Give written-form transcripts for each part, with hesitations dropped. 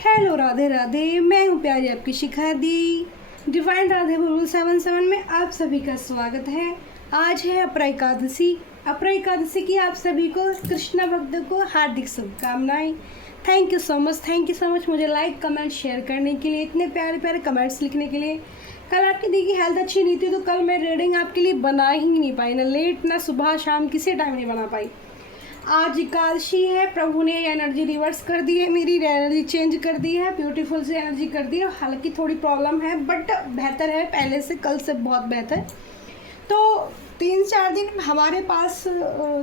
Hello Radhe Radhe, मैं हूँ प्यारी आपकी शिखा दी। डिवाइन राधे बुलबुल 77 में आप सभी का स्वागत है। आज है अपरा एकादशी। अपरा एकादशी की आप सभी को कृष्णा भक्त को हार्दिक शुभकामनाएं। थैंक यू सो मच मुझे लाइक कमेंट शेयर करने के लिए, इतने प्यारे प्यारे कमेंट्स लिखने के लिए। कल आपकी दी की हेल्थ अच्छी नहीं थी तो कल मैं रीडिंग आपके लिए बना ही नहीं पाई, ना लेट ना सुबह शाम किसी टाइम नहीं बना पाई। आज एकादशी है, प्रभु ने एनर्जी रिवर्स कर दी है, मेरी एनर्जी चेंज कर दी है, ब्यूटीफुल से एनर्जी कर दी है। हालांकि थोड़ी प्रॉब्लम है बट बेहतर है पहले से, कल से बहुत बेहतर। तो 3-4 दिन हमारे पास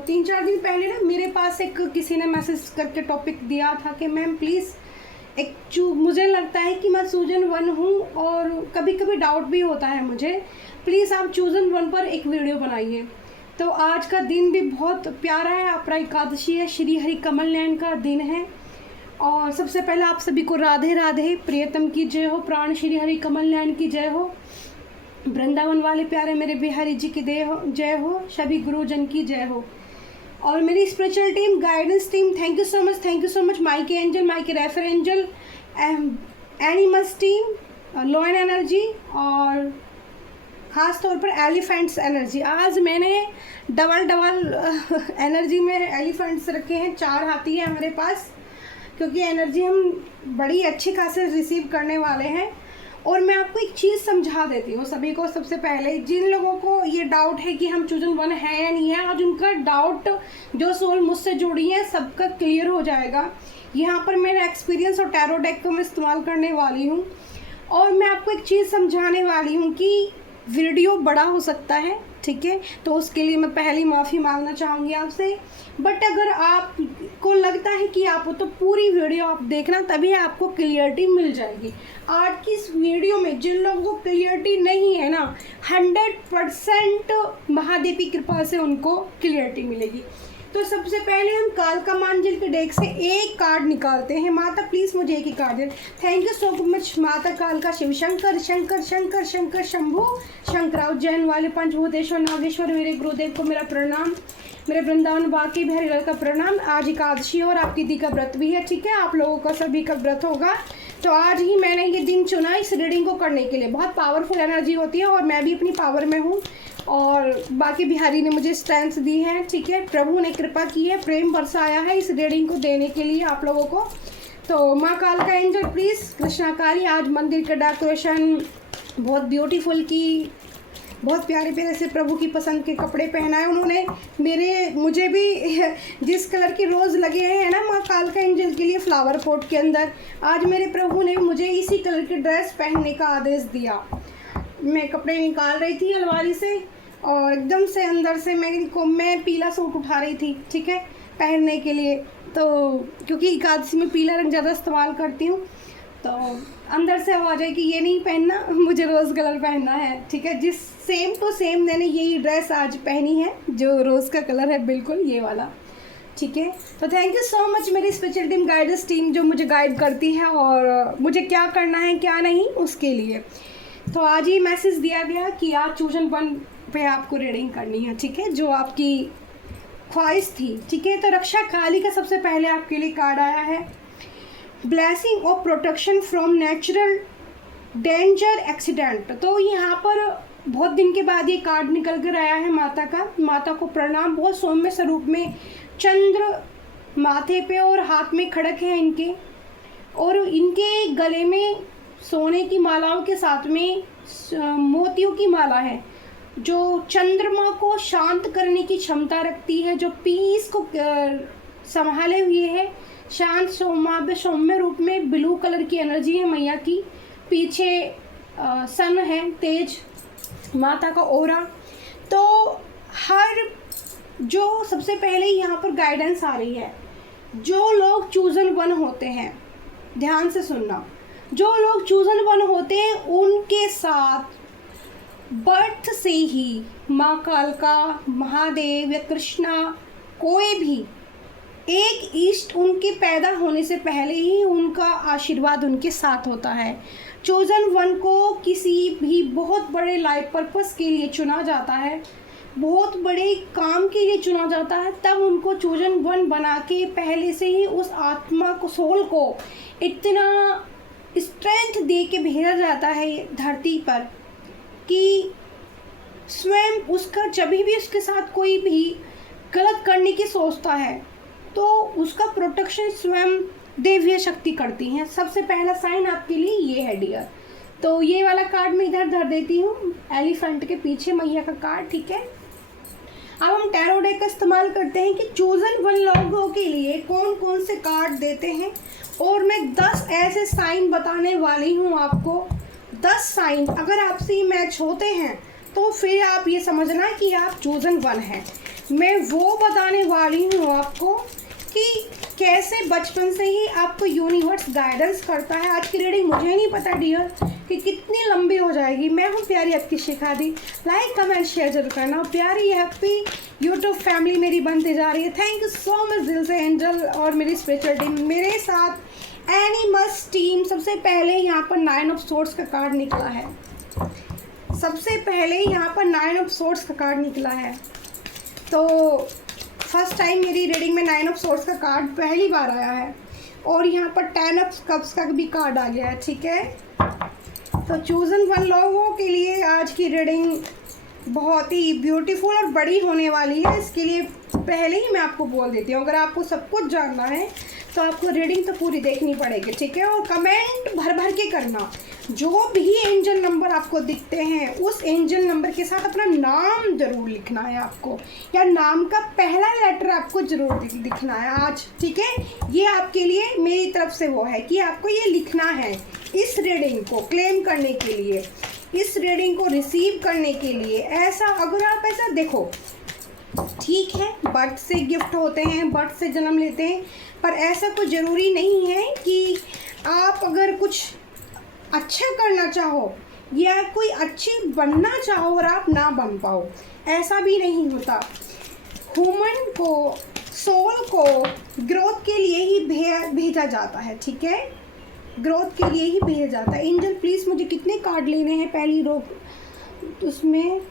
3-4 दिन पहले ना मेरे पास एक किसी ने मैसेज करके टॉपिक दिया था कि मैम प्लीज़ मुझे लगता है कि मैं चूजन वन हूँ और कभी कभी डाउट भी होता है मुझे, प्लीज़ आप चूजन वन पर एक वीडियो बनाइए। तो आज का दिन भी बहुत प्यारा है, अपरा एकादशी है, श्री हरि कमल नयन का दिन है। और सबसे पहले आप सभी को राधे राधे, प्रियतम की जय हो, प्राण श्री हरि कमल नयन की जय हो, वृंदावन वाले प्यारे मेरे बिहारी जी की जय हो, सभी गुरुजन की जय हो। और मेरी spiritual team, guidance team, thank you so much माइके एंजल, माइके refer angel, animals team, lion energy और ख़ास तौर पर एलिफेंट्स एनर्जी। आज मैंने डबल एनर्जी में एलिफेंट्स रखे हैं, 4 हाथी हैं हमारे पास, क्योंकि एनर्जी हम बड़ी अच्छी खासे रिसीव करने वाले हैं। और मैं आपको एक चीज़ समझा देती हूँ सभी को। सबसे पहले जिन लोगों को ये डाउट है कि हम चूजन वन है या नहीं है, आज उनका डाउट जो सोल मुझसे जुड़ी है सबका क्लियर हो जाएगा। यहाँ पर मेरा एक्सपीरियंस और टैरो डेक को मैं इस्तेमाल करने वाली हूँ और मैं आपको एक चीज़ समझाने वाली हूँ कि वीडियो बड़ा हो सकता है, ठीक है, तो उसके लिए मैं पहली माफ़ी मांगना चाहूँगी आपसे। बट अगर आपको लगता है कि आप हो तो पूरी वीडियो आप देखना, तभी आपको क्लियरिटी मिल जाएगी। आज की इस वीडियो में जिन लोगों को क्लियरिटी नहीं है ना, 100% महादेव की कृपा से उनको क्लियरिटी मिलेगी। तो सबसे पहले हम कालका मांजल के डेक से एक कार्ड निकालते हैं। माता प्लीज़ मुझे एक ही कार्ड दें। थैंक यू सो मच माता कालका, शिव शंकर शंकर शंकर शंकर शंभु शंकरा, उज्जैन वाले पंचभूतेश्वर नागेश्वर मेरे गुरुदेव को मेरा प्रणाम, मेरे वृंदावन बाकी बिहारी लाल का प्रणाम। आज एकादशी और आपकी दी का व्रत भी है, ठीक है, आप लोगों का सभी का व्रत होगा। तो आज ही मैंने ये दिन चुना इस रीडिंग को करने के लिए। बहुत पावरफुल एनर्जी होती है और मैं भी अपनी पावर में हूँ और बाकी बिहारी ने मुझे स्ट्रेंथ दी है, ठीक है, प्रभु ने कृपा की है, प्रेम बरसाया है इस रीडिंग को देने के लिए आप लोगों को। तो माँ काल का एंजल प्लीज़, कृष्णाकारी, आज मंदिर का डेकोरेशन बहुत ब्यूटीफुल की, बहुत प्यारे प्यारे से प्रभु की पसंद के कपड़े पहनाए उन्होंने। मुझे भी जिस कलर की रोज़ लगे हैं ना माँ काल का एंजल के लिए फ्लावर पॉट के अंदर, आज मेरे प्रभु ने मुझे इसी कलर की ड्रेस पहनने का आदेश दिया। मैं कपड़े निकाल रही थी अलमारी से और एकदम से अंदर से मैं पीला सूट उठा रही थी, ठीक है, पहनने के लिए। तो क्योंकि एकादशी में पीला रंग ज़्यादा इस्तेमाल करती हूँ, तो अंदर से आवाज़ है कि ये नहीं पहनना, मुझे रोज़ कलर पहनना है, ठीक है। जिस सेम टू सेम मैंने यही ड्रेस आज पहनी है जो रोज़ का कलर है, बिल्कुल ये वाला, ठीक है। तो थैंक यू सो मच मेरी स्पेशल टीम, गाइडेंस टीम, जो मुझे गाइड करती है और मुझे क्या करना है क्या नहीं उसके लिए। तो आज ही मैसेज दिया गया कि आज चूजन वन पे आपको रीडिंग करनी है, ठीक है, जो आपकी ख्वाहिश थी, ठीक है। तो रक्षा काली का सबसे पहले आपके लिए कार्ड आया है, blessing of protection from natural danger accident. तो यहाँ पर बहुत दिन के बाद ये कार्ड निकल कर आया है माता का। माता को प्रणाम, बहुत सौम्य स्वरूप में, चंद्र माथे पे और हाथ में खड़क है इनके, और इनके गले में सोने की मालाओं के साथ में मोतियों की माला है जो चंद्रमा को शांत करने की क्षमता रखती है, जो पीस को संभाले हुए है। शांत सौम्य रूप में ब्लू कलर की एनर्जी है मैया की, पीछे सन है, तेज माता का ओरा। तो जो सबसे पहले यहाँ पर गाइडेंस आ रही है, जो लोग चूजन वन होते हैं, ध्यान से सुनना, जो लोग चूजन वन होते हैं उनके साथ बर्थ से ही माँ कालका, महादेव या कृष्णा, कोई भी एक इष्ट उनके पैदा होने से पहले ही उनका आशीर्वाद उनके साथ होता है। चोजन वन को किसी भी बहुत बड़े लाइफ पर्पस के लिए चुना जाता है। बहुत बड़े काम के लिए चुना जाता है, तब उनको चोजन वन बना के पहले से ही उस आत्मा को, सोल को इतना स्ट्रेंथ दे के भेजा जाता है धरती पर कि स्वयं उसका जब भी उसके साथ कोई भी गलत करने की सोचता है तो उसका प्रोटेक्शन स्वयं देवीय शक्ति करती हैं। सबसे पहला साइन आपके लिए ये है डियर। तो ये वाला कार्ड मैं इधर धर देती हूँ, एलिफेंट के पीछे मैया का कार्ड, ठीक है। अब हम टैरो डेक का इस्तेमाल करते हैं कि चोजन वन लोगों के लिए कौन कौन से कार्ड देते हैं, और मैं 10 ऐसे साइन बताने वाली हूँ आपको। 10 साइन अगर आपसे ये मैच होते हैं तो फिर आप ये समझना कि आप चोजन वन हैं। मैं वो बताने वाली हूँ आपको कि कैसे बचपन से ही आपको यूनिवर्स गाइडेंस करता है। आज की रीडिंग मुझे नहीं पता डियर कि कितनी लंबी हो जाएगी। मैं हूँ प्यारी आपकी शिखा दी। लाइक कमेंट शेयर जरूर करना। प्यारी हैप्पी यूट्यूब फैमिली मेरी बनती जा रही है। थैंक यू सो मच दिल से एंजल और मेरी स्पिरिचुअल टीम, मेरे साथ एनिमल्स टीम। सबसे पहले यहाँ पर 9 ऑफ सोर्ड्स का कार्ड निकला है। सबसे पहले यहाँ पर 9 ऑफ सोर्ड्स का कार्ड निकला है। तो फर्स्ट टाइम मेरी रीडिंग में 9 ऑफ सोर्ड्स का कार्ड पहली बार आया है, और यहाँ पर 10 ऑफ कप्स का भी कार्ड आ गया है, ठीक है। तो चोजन वन लोगों के लिए आज की रीडिंग बहुत ही ब्यूटीफुल और बड़ी होने वाली है। इसके लिए पहले ही मैं आपको बोल देती हूँ, अगर आपको सब कुछ जानना है तो आपको रीडिंग तो पूरी देखनी पड़ेगी, ठीक है। और कमेंट भर भर के करना। जो भी एंजल नंबर आपको दिखते हैं उस एंजल नंबर के साथ अपना नाम ज़रूर लिखना है आपको, या नाम का पहला लेटर आपको ज़रूर दिखना है आज, ठीक है। ये आपके लिए मेरी तरफ से वो है कि आपको ये लिखना है इस रीडिंग को क्लेम करने के लिए, इस रीडिंग को रिसीव करने के लिए। ऐसा अगर आप ऐसा देखो, ठीक है, बर्थ से गिफ्ट होते हैं, बर्थ से जन्म लेते हैं, पर ऐसा कोई ज़रूरी नहीं है कि आप अगर कुछ अच्छा करना चाहो या कोई अच्छी बनना चाहो और आप ना बन पाओ, ऐसा भी नहीं होता। ह्यूमन को, सोल को ग्रोथ के लिए ही भेजा जाता है, ठीक है, ग्रोथ के लिए ही भेजा जाता है। एंजल प्लीज़ मुझे कितने कार्ड लेने हैं पहली रो उसमें?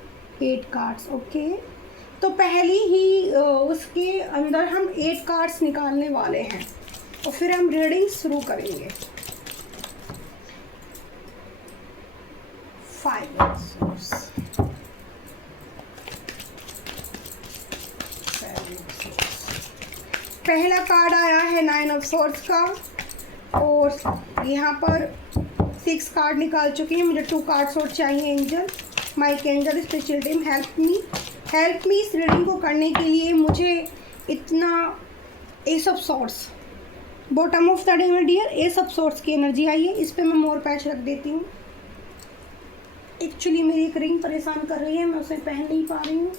8 कार्ड्स, ओके। तो पहली ही उसके अंदर हम 8 कार्ड्स निकालने वाले हैं और फिर हम रीडिंग शुरू करेंगे। 5 ऑफ सोर्ड्स, 7 ऑफ सोर्ड्स। पहला कार्ड आया है 9 ऑफ सोर्ड्स का, और यहाँ पर 6 कार्ड निकाल चुके हैं। मुझे 2 कार्ड्स और चाहिए। Angel, Mike angel, special team, help me इस रीडिंग को करने के लिए। मुझे इतना ace of swords, bottom of the deck में डियर एस ऑफ सोर्ड्स की एनर्जी आई है। इस पर मैं मोर पैच रख देती हूँ। एक्चुअली मेरी एक रिंग परेशान कर रही है, मैं उसे पहन नहीं पा रही हूँ।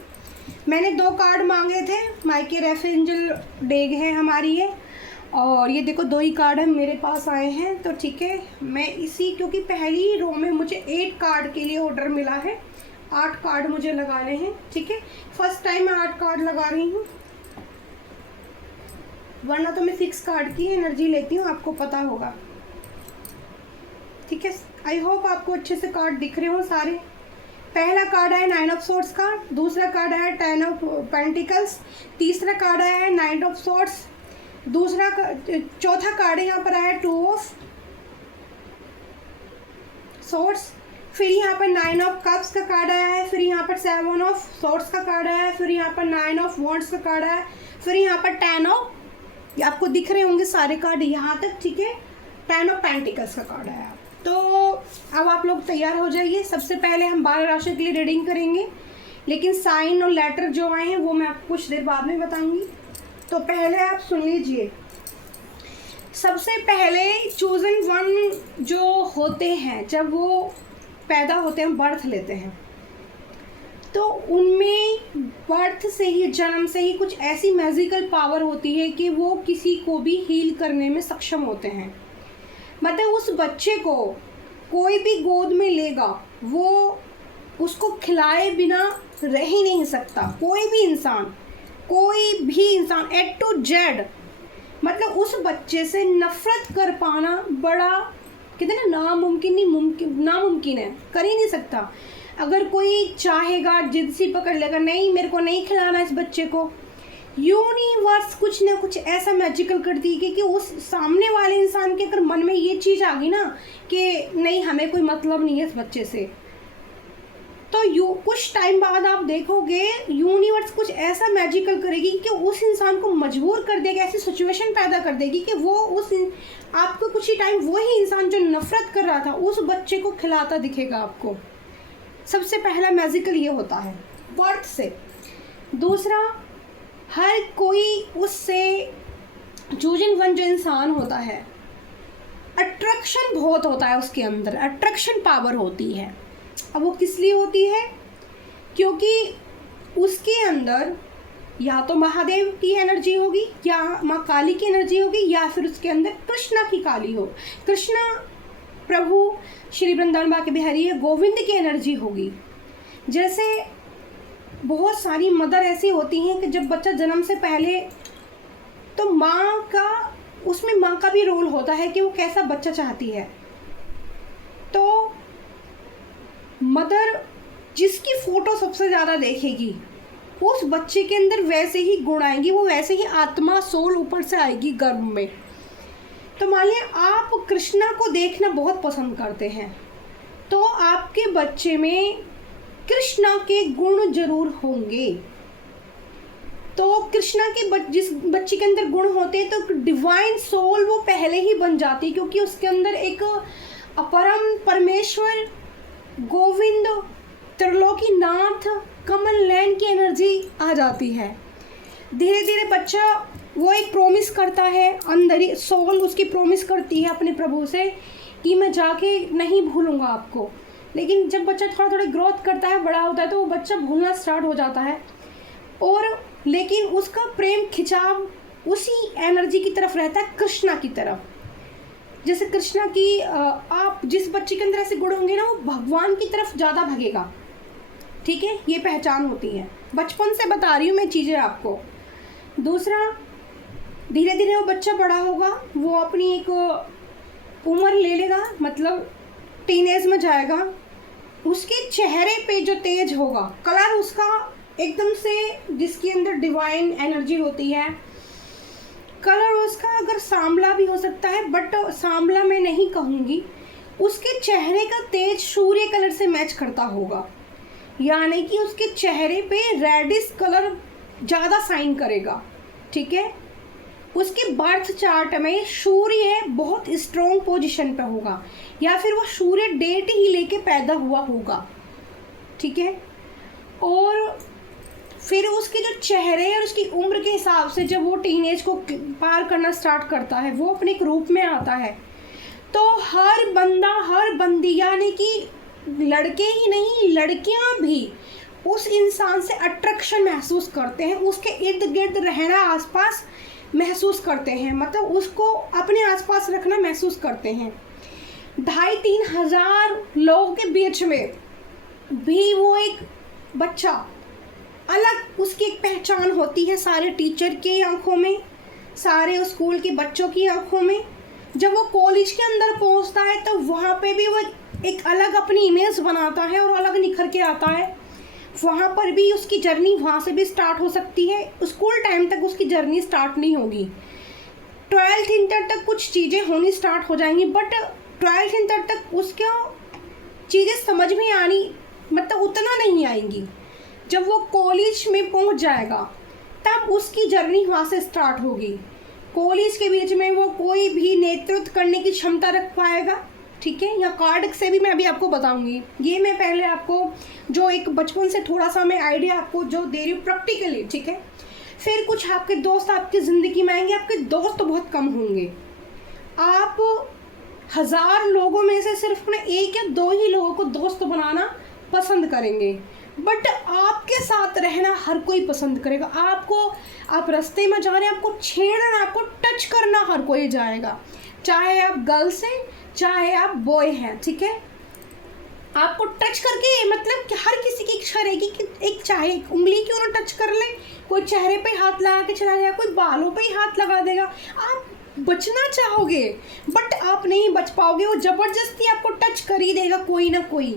मैंने 2 कार्ड मांगे थे, माइके रेफ एंजल डेग है हमारी है, और ये देखो 2 ही कार्ड है मेरे पास आए हैं। तो ठीक है, मैं इसी, क्योंकि पहली रो में मुझे 8 कार्ड के लिए ऑर्डर मिला है, 8 कार्ड मुझे लगाने हैं, ठीक है। फर्स्ट टाइम मैं 8 कार्ड लगा रही हूँ, वरना तो मैं 6 कार्ड की एनर्जी लेती हूँ, आपको पता होगा, ठीक है। आई होप आपको अच्छे से कार्ड दिख रहे हो सारे। पहला कार्ड है 9 ऑफ सोर्ड्स का, दूसरा कार्ड है 10 ऑफ पेंटिकल्स, तीसरा कार्ड है 9 ऑफ सोर्ड्स, चौथा कार्ड यहाँ पर आया 2 ऑफ सोर्ड्स, फिर यहाँ पर 9 ऑफ कप्स का कार्ड आया है, फिर यहाँ पर 7 ऑफ सोर्ड्स का कार्ड आया है, फिर यहाँ पर 9 ऑफ वॉन्ड्स का कार्ड आया है, फिर यहाँ पर 10 ऑफ, आपको दिख रहे होंगे सारे कार्ड यहाँ तक, ठीक है, 10 ऑफ पेंटिकल्स का कार्ड आया। तो अब आप लोग तैयार हो जाइए। सबसे पहले हम 12 राशि के लिए रीडिंग करेंगे, लेकिन साइन और लेटर जो आए हैं वो मैं आपको कुछ देर बाद में बताऊंगी। तो पहले आप सुन लीजिए। सबसे पहले चोजन वन जो होते हैं, जब वो पैदा होते हैं, बर्थ लेते हैं, तो उनमें बर्थ से ही, जन्म से ही कुछ ऐसी मैजिकल पावर होती है कि वो किसी को भी हील करने में सक्षम होते हैं। मतलब उस बच्चे को कोई भी गोद में लेगा, वो उसको खिलाए बिना रह ही नहीं सकता। कोई भी इंसान A to Z, मतलब उस बच्चे से नफरत कर पाना बड़ा, कहते हैं ना, नामुमकिन है, कर ही नहीं सकता। अगर कोई चाहेगा, जिद सी पकड़ लेगा, नहीं मेरे को नहीं खिलाना इस बच्चे को, यूनिवर्स कुछ ना कुछ ऐसा मैजिकल कर दी कि उस सामने वाले इंसान के अगर मन में ये चीज़ आ गई ना कि नहीं हमें कोई मतलब नहीं है इस बच्चे से, तो कुछ टाइम बाद आप देखोगे यूनिवर्स कुछ ऐसा मैजिकल करेगी कि उस इंसान को मजबूर कर देगी, ऐसी सिचुएशन पैदा कर देगी कि वो आपको कुछ ही टाइम वही इंसान जो नफरत कर रहा था उस बच्चे को खिलाता दिखेगा आपको। सबसे पहला मैजिकल ये होता है बर्थ से। दूसरा, हर कोई उससे चूजन वन जो इंसान होता है, अट्रैक्शन बहुत होता है उसके अंदर, अट्रैक्शन पावर होती है। अब वो किस लिए होती है? क्योंकि उसके अंदर या तो महादेव की एनर्जी होगी, या माँ काली की एनर्जी होगी, या फिर उसके अंदर कृष्णा की काली हो, कृष्णा प्रभु श्री वृंदावन बांके बिहारी है, गोविंद की एनर्जी होगी। जैसे बहुत सारी मदर ऐसी होती हैं कि जब बच्चा जन्म से पहले, तो माँ का, उसमें माँ का भी रोल होता है कि वो कैसा बच्चा चाहती है। तो मदर जिसकी फ़ोटो सबसे ज़्यादा देखेगी उस बच्चे के अंदर वैसे ही गुण आएंगी, वो वैसे ही आत्मा सोल ऊपर से आएगी गर्भ में। तो मान लिया आप कृष्णा को देखना बहुत पसंद करते हैं, तो आपके बच्चे में कृष्णा के गुण जरूर होंगे। तो कृष्णा के जिस बच्चे के अंदर गुण होते हैं तो डिवाइन सोल वो पहले ही बन जाती, क्योंकि उसके अंदर एक अपरम परमेश्वर गोविंद त्रिलोकीनाथ कमल नयन की एनर्जी आ जाती है। धीरे धीरे बच्चा वो एक प्रॉमिस करता है, अंदर ही सोल उसकी प्रॉमिस करती है अपने प्रभु से कि मैं जाके नहीं भूलूंगा आपको। लेकिन जब बच्चा थोड़ा थोड़ा ग्रोथ करता है, बड़ा होता है, तो वो बच्चा भूलना स्टार्ट हो जाता है, और लेकिन उसका प्रेम खिंचाव उसी एनर्जी की तरफ रहता है, कृष्णा की तरफ। जैसे कृष्णा की आप जिस बच्चे के अंदर ऐसे गुण होंगे ना, वो भगवान की तरफ ज़्यादा भगेगा। ठीक है, ये पहचान होती है, बचपन से बता रही हूँ मैं चीज़ें आपको। दूसरा, धीरे धीरे वो बच्चा बड़ा होगा, वो अपनी एक उम्र ले लेगा, मतलब टीनेज में जाएगा, उसके चेहरे पे जो तेज होगा, कलर उसका एकदम से, जिसके अंदर डिवाइन एनर्जी होती है, कलर उसका अगर सांवला भी हो सकता है, बट सांवला मैं नहीं कहूँगी, उसके चेहरे का तेज सूर्य कलर से मैच करता होगा, यानी कि उसके चेहरे पे रेडिश कलर ज़्यादा साइन करेगा। ठीक है, उसके बर्थ चार्ट में सूर्य बहुत स्ट्रॉन्ग पोजीशन पे होगा, या फिर वो सूर्य डेट ही लेके पैदा हुआ होगा। ठीक है, और फिर उसके जो चेहरे और उसकी उम्र के हिसाब से जब वो टीनेज को पार करना स्टार्ट करता है, वो अपने एक रूप में आता है, तो हर बंदा, हर बंदी, यानी कि लड़के ही नहीं लड़कियां भी उस इंसान से अट्रैक्शन महसूस करते हैं, उसके इर्द गिर्द रहना, आसपास महसूस करते हैं, मतलब उसको अपने आसपास रखना महसूस करते हैं। 2,500-3 हज़ार लोगों के बीच में भी वो एक बच्चा अलग, उसकी एक पहचान होती है, सारे टीचर की आंखों में, सारे स्कूल के बच्चों की आंखों में। जब वो कॉलेज के अंदर पहुंचता है तो वहाँ पे भी वो एक अलग अपनी इमेज बनाता है और अलग निखर के आता है। वहाँ पर भी उसकी जर्नी वहाँ से भी स्टार्ट हो सकती है, स्कूल टाइम तक उसकी जर्नी स्टार्ट नहीं होगी, 12th इंटर तक कुछ चीज़ें होनी स्टार्ट हो जाएंगी, बट 12th इंटर तक उसको चीज़ें समझ में आनी मतलब उतना नहीं आएंगी। जब वो कॉलेज में पहुँच जाएगा तब उसकी जर्नी वहाँ से स्टार्ट होगी। कॉलेज के बीच में वो कोई भी नेतृत्व करने की क्षमता रख पाएगा। ठीक है, या कार्ड से भी मैं अभी आपको बताऊंगी। ये मैं पहले आपको जो एक बचपन से थोड़ा सा मैं आइडिया आपको जो दे रही हूँ प्रैक्टिकली। ठीक है, फिर कुछ आपके दोस्त आपकी ज़िंदगी में आएंगे। आपके दोस्त तो बहुत कम होंगे, आप 1000 लोगों में से सिर्फ अपने 1 या 2 ही लोगों को दोस्त बनाना पसंद करेंगे, बट आपके साथ रहना हर कोई पसंद करेगा। आपको, आप रास्ते में जा रहे हैं, आपको छेड़ना, आपको टच करना हर कोई जाएगा, चाहे आप गर्ल्स हैं चाहे आप बॉय हैं। ठीक है, आपको टच करके मतलब कि हर किसी की इच्छा रहेगी कि एक चाहे एक उंगली क्यों ना टच कर ले, कोई चेहरे पे हाथ लगा के चला जाएगा, कोई बालों पे ही हाथ लगा देगा। आप बचना चाहोगे बट आप नहीं बच पाओगे, वो ज़बरदस्ती आपको टच कर ही देगा कोई ना कोई।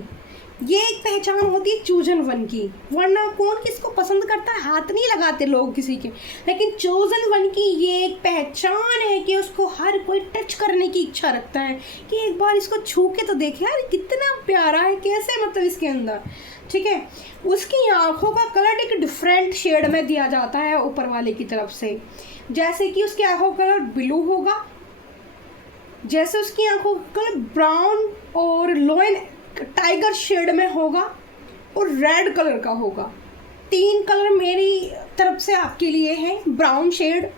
ये एक पहचान होती है चूजन वन की, वरना कौन किसको पसंद करता है, हाथ नहीं लगाते लोग किसी के, लेकिन चोजन वन की ये एक पहचान है कि उसको हर कोई टच करने की इच्छा रखता है कि एक बार इसको छू के तो देखे यार कितना प्यारा है, कैसे मतलब इसके अंदर, ठीक है। उसकी आंखों का कलर एक डिफरेंट शेड में दिया जाता है ऊपर वाले की तरफ से, जैसे कि उसकी आंखों का कलर ब्लू होगा, जैसे उसकी आंखों का कलर ब्राउन और लोयन टाइगर शेड में होगा और रेड कलर का होगा। 3 कलर मेरी तरफ से आपके लिए हैं। ब्राउन शेड,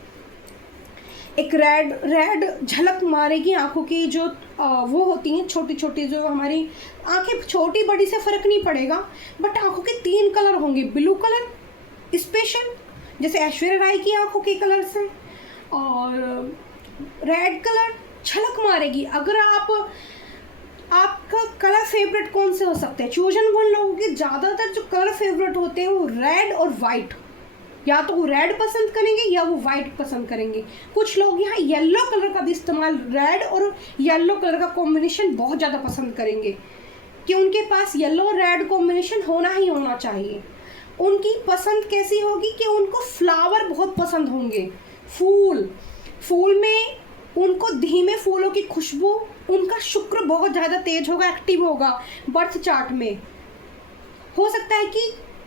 एक रेड झलक मारेगी आंखों की, जो वो होती हैं छोटी छोटी, जो हमारी आंखें छोटी बड़ी से फ़र्क नहीं पड़ेगा, बट आंखों के 3 कलर होंगे। ब्लू कलर स्पेशल, जैसे ऐश्वर्या राय की आंखों के कलर से, और रेड कलर झलक मारेगी। अगर आपका कलर फेवरेट कौन से हो सकते हैं, चूजन वन लोगों के ज़्यादातर जो कलर फेवरेट होते हैं वो रेड और वाइट, या तो वो रेड पसंद करेंगे या वो वाइट पसंद करेंगे। कुछ लोग यहाँ येलो कलर का भी इस्तेमाल, रेड और येलो कलर का कॉम्बिनेशन बहुत ज़्यादा पसंद करेंगे कि उनके पास येलो और रेड कॉम्बिनेशन होना ही होना चाहिए। उनकी पसंद कैसी होगी कि उनको फ्लावर बहुत पसंद होंगे, फूल में उनको धीमे फूलों की खुशबू, उनका शुक्र बहुत ज़्यादा तेज होगा, एक्टिव होगा बर्थ चार्ट में। हो सकता है कि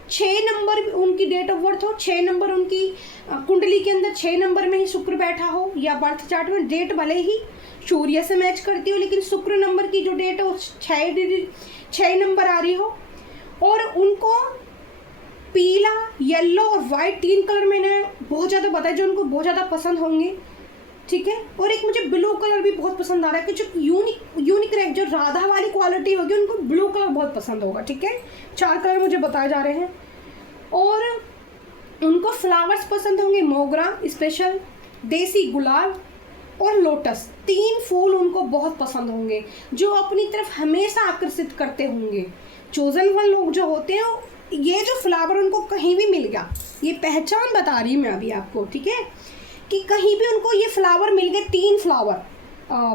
6 नंबर उनकी डेट ऑफ बर्थ हो, 6 नंबर उनकी कुंडली के अंदर 6 नंबर में ही शुक्र बैठा हो, या बर्थ चार्ट में डेट भले ही सूर्य से मैच करती हो लेकिन शुक्र नंबर की जो डेट है वो 6 नंबर आ रही हो, और उनको पीला, येलो और वाइट 3 कलर मैंने बहुत ज़्यादा बताया जो उनको बहुत ज़्यादा पसंद होंगे, ठीक है। और एक मुझे ब्लू कलर भी बहुत पसंद आ रहा है कि जो यूनिक जो राधा वाली क्वालिटी होगी उनको ब्लू कलर बहुत पसंद होगा, ठीक है। 4 कलर मुझे बताए जा रहे हैं। और उनको फ्लावर्स पसंद होंगे, मोगरा स्पेशल, देसी गुलाब और लोटस। 3 फूल उनको बहुत पसंद होंगे जो अपनी तरफ हमेशा आकर्षित करते होंगे। चोजन वन लोग जो होते हैं, ये जो फ्लावर उनको कहीं भी मिल गया, ये पहचान बता रही मैं अभी आपको, ठीक है, कि कहीं भी उनको ये फ्लावर मिल गए। 3 फ्लावर,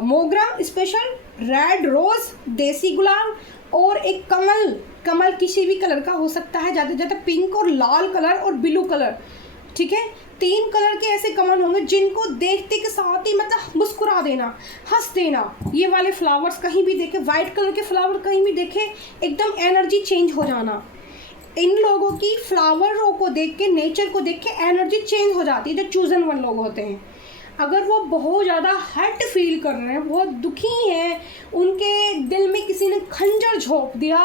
मोगरा स्पेशल, रेड रोज, देसी गुलाब और एक कमल किसी भी कलर का हो सकता है, ज़्यादा से ज़्यादा पिंक और लाल कलर और ब्लू कलर, ठीक है। 3 कलर के ऐसे कमल होंगे जिनको देखते के साथ ही मतलब मुस्कुरा देना, हंस देना। ये वाले फ्लावर्स कहीं भी देखे, वाइट कलर के फ्लावर कहीं भी देखे, एकदम एनर्जी चेंज हो जाना। इन लोगों की फ्लावरों को देख के, नेचर को देख के एनर्जी चेंज हो जाती है। जो चूजन वन लोग होते हैं, अगर वो बहुत ज़्यादा हर्ट फील कर रहे हैं, बहुत दुखी हैं, उनके दिल में किसी ने खंजर झोंक दिया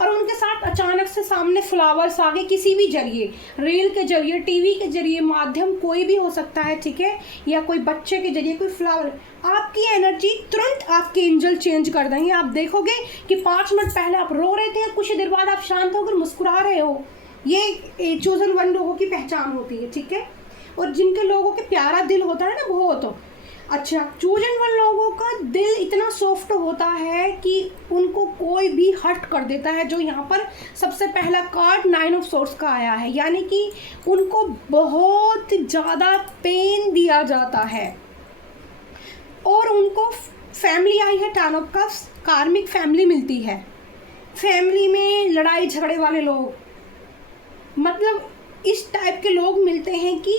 और उनके साथ अचानक से सामने फ्लावर्स आ गए, किसी भी जरिए, रील के जरिए, टीवी के जरिए, माध्यम कोई भी हो सकता है, ठीक है, या कोई बच्चे के जरिए कोई फ्लावर, आपकी एनर्जी तुरंत आपके एंजल चेंज कर देंगे। आप देखोगे कि 5 मिनट पहले आप रो रहे थे, कुछ देर बाद आप शांत होकर मुस्कुरा रहे हो। ये चोजन वन लोगों की पहचान होती है, ठीक है। और जिनके लोगों के प्यारा दिल होता है ना बहुत, अच्छा, चोजन वन लोगों का दिल इतना सॉफ्ट होता है कि उनको कोई भी हर्ट कर देता है। जो यहाँ पर सबसे पहला कार्ड 9 ऑफ सोर्ड्स का आया है, यानी कि उनको बहुत ज़्यादा पेन दिया जाता है। और उनको फैमिली आई है 10 ऑफ कप्स, कार्मिक फैमिली मिलती है। फैमिली में लड़ाई झगड़े वाले लोग, मतलब इस टाइप के लोग मिलते हैं कि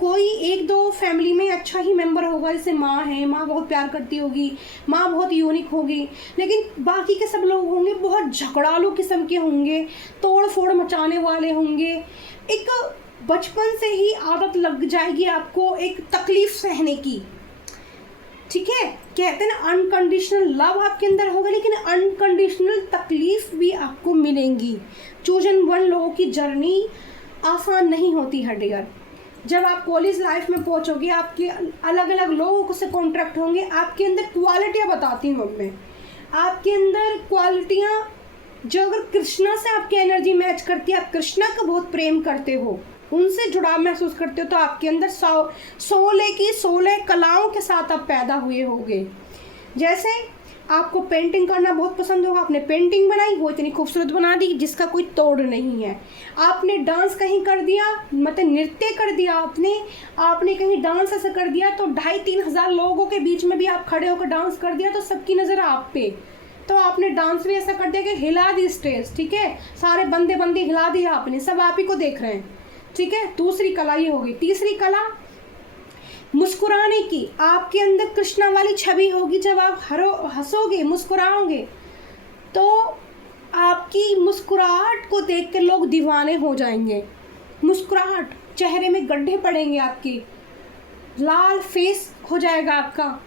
कोई 1-2 फैमिली में अच्छा ही मेंबर होगा, जैसे माँ है, माँ बहुत प्यार करती होगी, माँ बहुत यूनिक होगी, लेकिन बाकी के सब लोग होंगे बहुत झगड़ालू किस्म के होंगे, तोड़ फोड़ मचाने वाले होंगे। एक बचपन से ही आदत लग जाएगी आपको एक तकलीफ सहने की, ठीक है। कहते हैं ना अनकंडीशनल लव आपके अंदर होगा, लेकिन अनकंडीशनल तकलीफ भी आपको मिलेंगी। चोजन वन लोगों की जर्नी आसान नहीं होती है डियर। जब आप कॉलेज लाइफ में पहुंचोगे, आपके अलग अलग लोगों से कॉन्ट्रैक्ट होंगे, आपके अंदर क्वालिटियाँ बताती हूँ मैं, आपके अंदर क्वालिटियाँ जो अगर कृष्णा से आपकी एनर्जी मैच करती है, आप कृष्णा का बहुत प्रेम करते हो, उनसे जुड़ाव महसूस करते हो, तो आपके अंदर 16 कलाओं के साथ आप पैदा हुए होंगे। जैसे आपको पेंटिंग करना बहुत पसंद होगा, आपने पेंटिंग बनाई, वो इतनी खूबसूरत बना दी जिसका कोई तोड़ नहीं है। आपने डांस कहीं कर दिया, मतलब नृत्य कर दिया आपने कहीं डांस ऐसा कर दिया तो 2,500-3,000 लोगों के बीच में भी आप खड़े होकर डांस कर दिया तो सबकी नज़र आप पे, तो आपने डांस भी ऐसा कर दिया कि हिला दी स्टेज, ठीक है, सारे बंदे बंदे हिला दिया आपने, सब आप ही को देख रहे हैं, ठीक है। दूसरी कला ये होगी। तीसरी कला मुस्कुराने की। आपके अंदर कृष्णा वाली छवि होगी। जब आप हंसोगे, मुस्कुराओगे, तो आपकी मुस्कुराहट को देख के लोग दीवाने हो जाएंगे। मुस्कुराहट, चेहरे में गड्ढे पड़ेंगे, आपकी लाल फेस हो जाएगा आपका,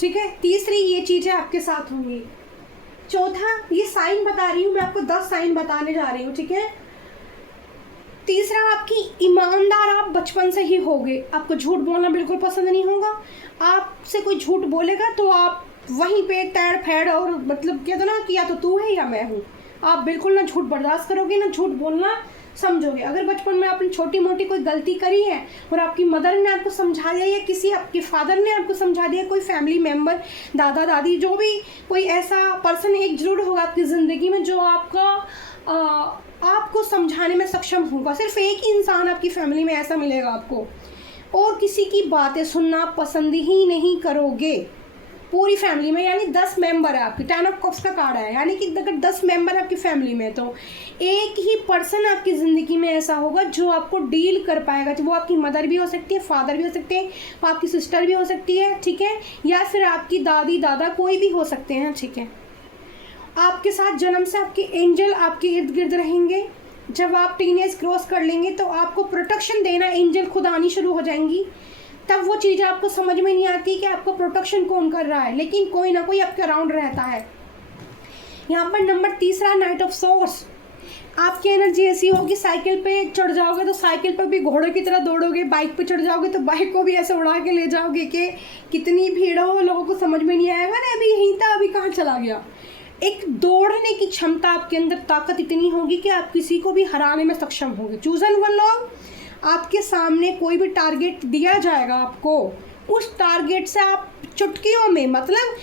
ठीक है। तीसरी ये चीज़ें आपके साथ होंगी। चौथा, ये साइन बता रही हूँ मैं आपको, 10 साइन बताने जा रही हूँ, ठीक है। तीसरा, आपकी ईमानदार आप बचपन से ही होगे। आपको झूठ बोलना बिल्कुल पसंद नहीं होगा। आपसे कोई झूठ बोलेगा तो आप वहीं पे तैड़ फैड़, और मतलब कहते ना कि या तो तू है या मैं हूँ, आप बिल्कुल ना झूठ बर्दाश्त करोगे, ना झूठ बोलना समझोगे। अगर बचपन में आपने छोटी मोटी कोई गलती करी है और आपकी मदर ने आपको समझा दिया, या किसी आपके फादर ने आपको समझा दिया, कोई फैमिली मेम्बर, दादा दादी, जो भी कोई ऐसा पर्सन एक जरूर होगा आपकी ज़िंदगी में जो आपको समझाने में सक्षम होगा। सिर्फ एक ही इंसान आपकी फैमिली में ऐसा मिलेगा आपको। और किसी की बातें सुनना पसंद ही नहीं करोगे पूरी फैमिली में। यानी 10 मेंबर है आपकी, 10 ऑफ कप्स का कार्ड है, यानी कि अगर 10 मेंबर आपकी फैमिली में, तो एक ही पर्सन आपकी ज़िंदगी में ऐसा होगा जो आपको डील कर पाएगा। तो वो आपकी मदर भी हो सकती है, फादर भी हो सकते हैं, आपकी सिस्टर भी हो सकती है, ठीक है, या फिर आपकी दादी दादा, कोई भी हो सकते हैं, ठीक है। आपके साथ जन्म से आपके एंजल आपके इर्द गिर्द रहेंगे। जब आप टीनेज क्रॉस कर लेंगे तो आपको प्रोटेक्शन देना एंजल खुद आनी शुरू हो जाएंगी। तब वो चीज़ आपको समझ में नहीं आती कि आपको प्रोटेक्शन कौन कर रहा है, लेकिन कोई ना कोई आपके अराउंड रहता है। यहाँ पर नंबर तीसरा, नाइट ऑफ सोर्स। आपकी एनर्जी ऐसी होगी, साइकिल पे चढ़ जाओगे तो साइकिल पर भी घोड़े की तरह दौड़ोगे, बाइक पे चढ़ जाओगे तो बाइक को भी ऐसे उड़ा के ले जाओगे कि कितनी भीड़ हो, लोगों को समझ में नहीं आएगा ना अभी यहीं था, अभी कहाँ चला गया। एक दौड़ने की क्षमता आपके अंदर, ताकत इतनी होगी कि आप किसी को भी हराने में सक्षम होंगे। चूजन वन लोग, आपके सामने कोई भी टारगेट दिया जाएगा आपको, उस टारगेट से आप चुटकियों में, मतलब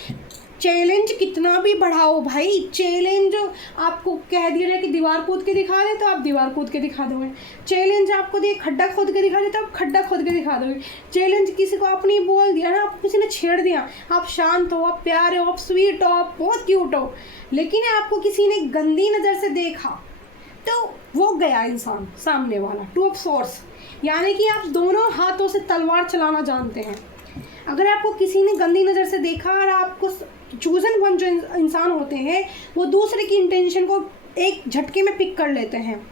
चैलेंज कितना भी बढ़ाओ भाई, चैलेंज आपको कह दिया जाए कि दीवार कूद के दिखा दे तो आप दीवार कूद के दिखा दोगे। चैलेंज आपको दिए खड्डा खोद के दिखा दे तो आप खड्डा खोद के दिखा दोगे। चैलेंज किसी को आपने बोल दिया ना, आपको किसी ने छेड़ दिया, आप शांत हो, आप प्यारे हो, आप स्वीट हो, आप बहुत क्यूट हो, लेकिन आपको किसी ने गंदी नज़र से देखा तो वो गया इंसान सामने वाला। 2 ऑफ सोर्स, यानी कि आप दोनों हाथों से तलवार चलाना जानते हैं। अगर आपको किसी ने गंदी नज़र से देखा और आपको, चूजन वन जो इंसान होते हैं वो दूसरे की इंटेंशन को एक झटके में पिक कर लेते हैं।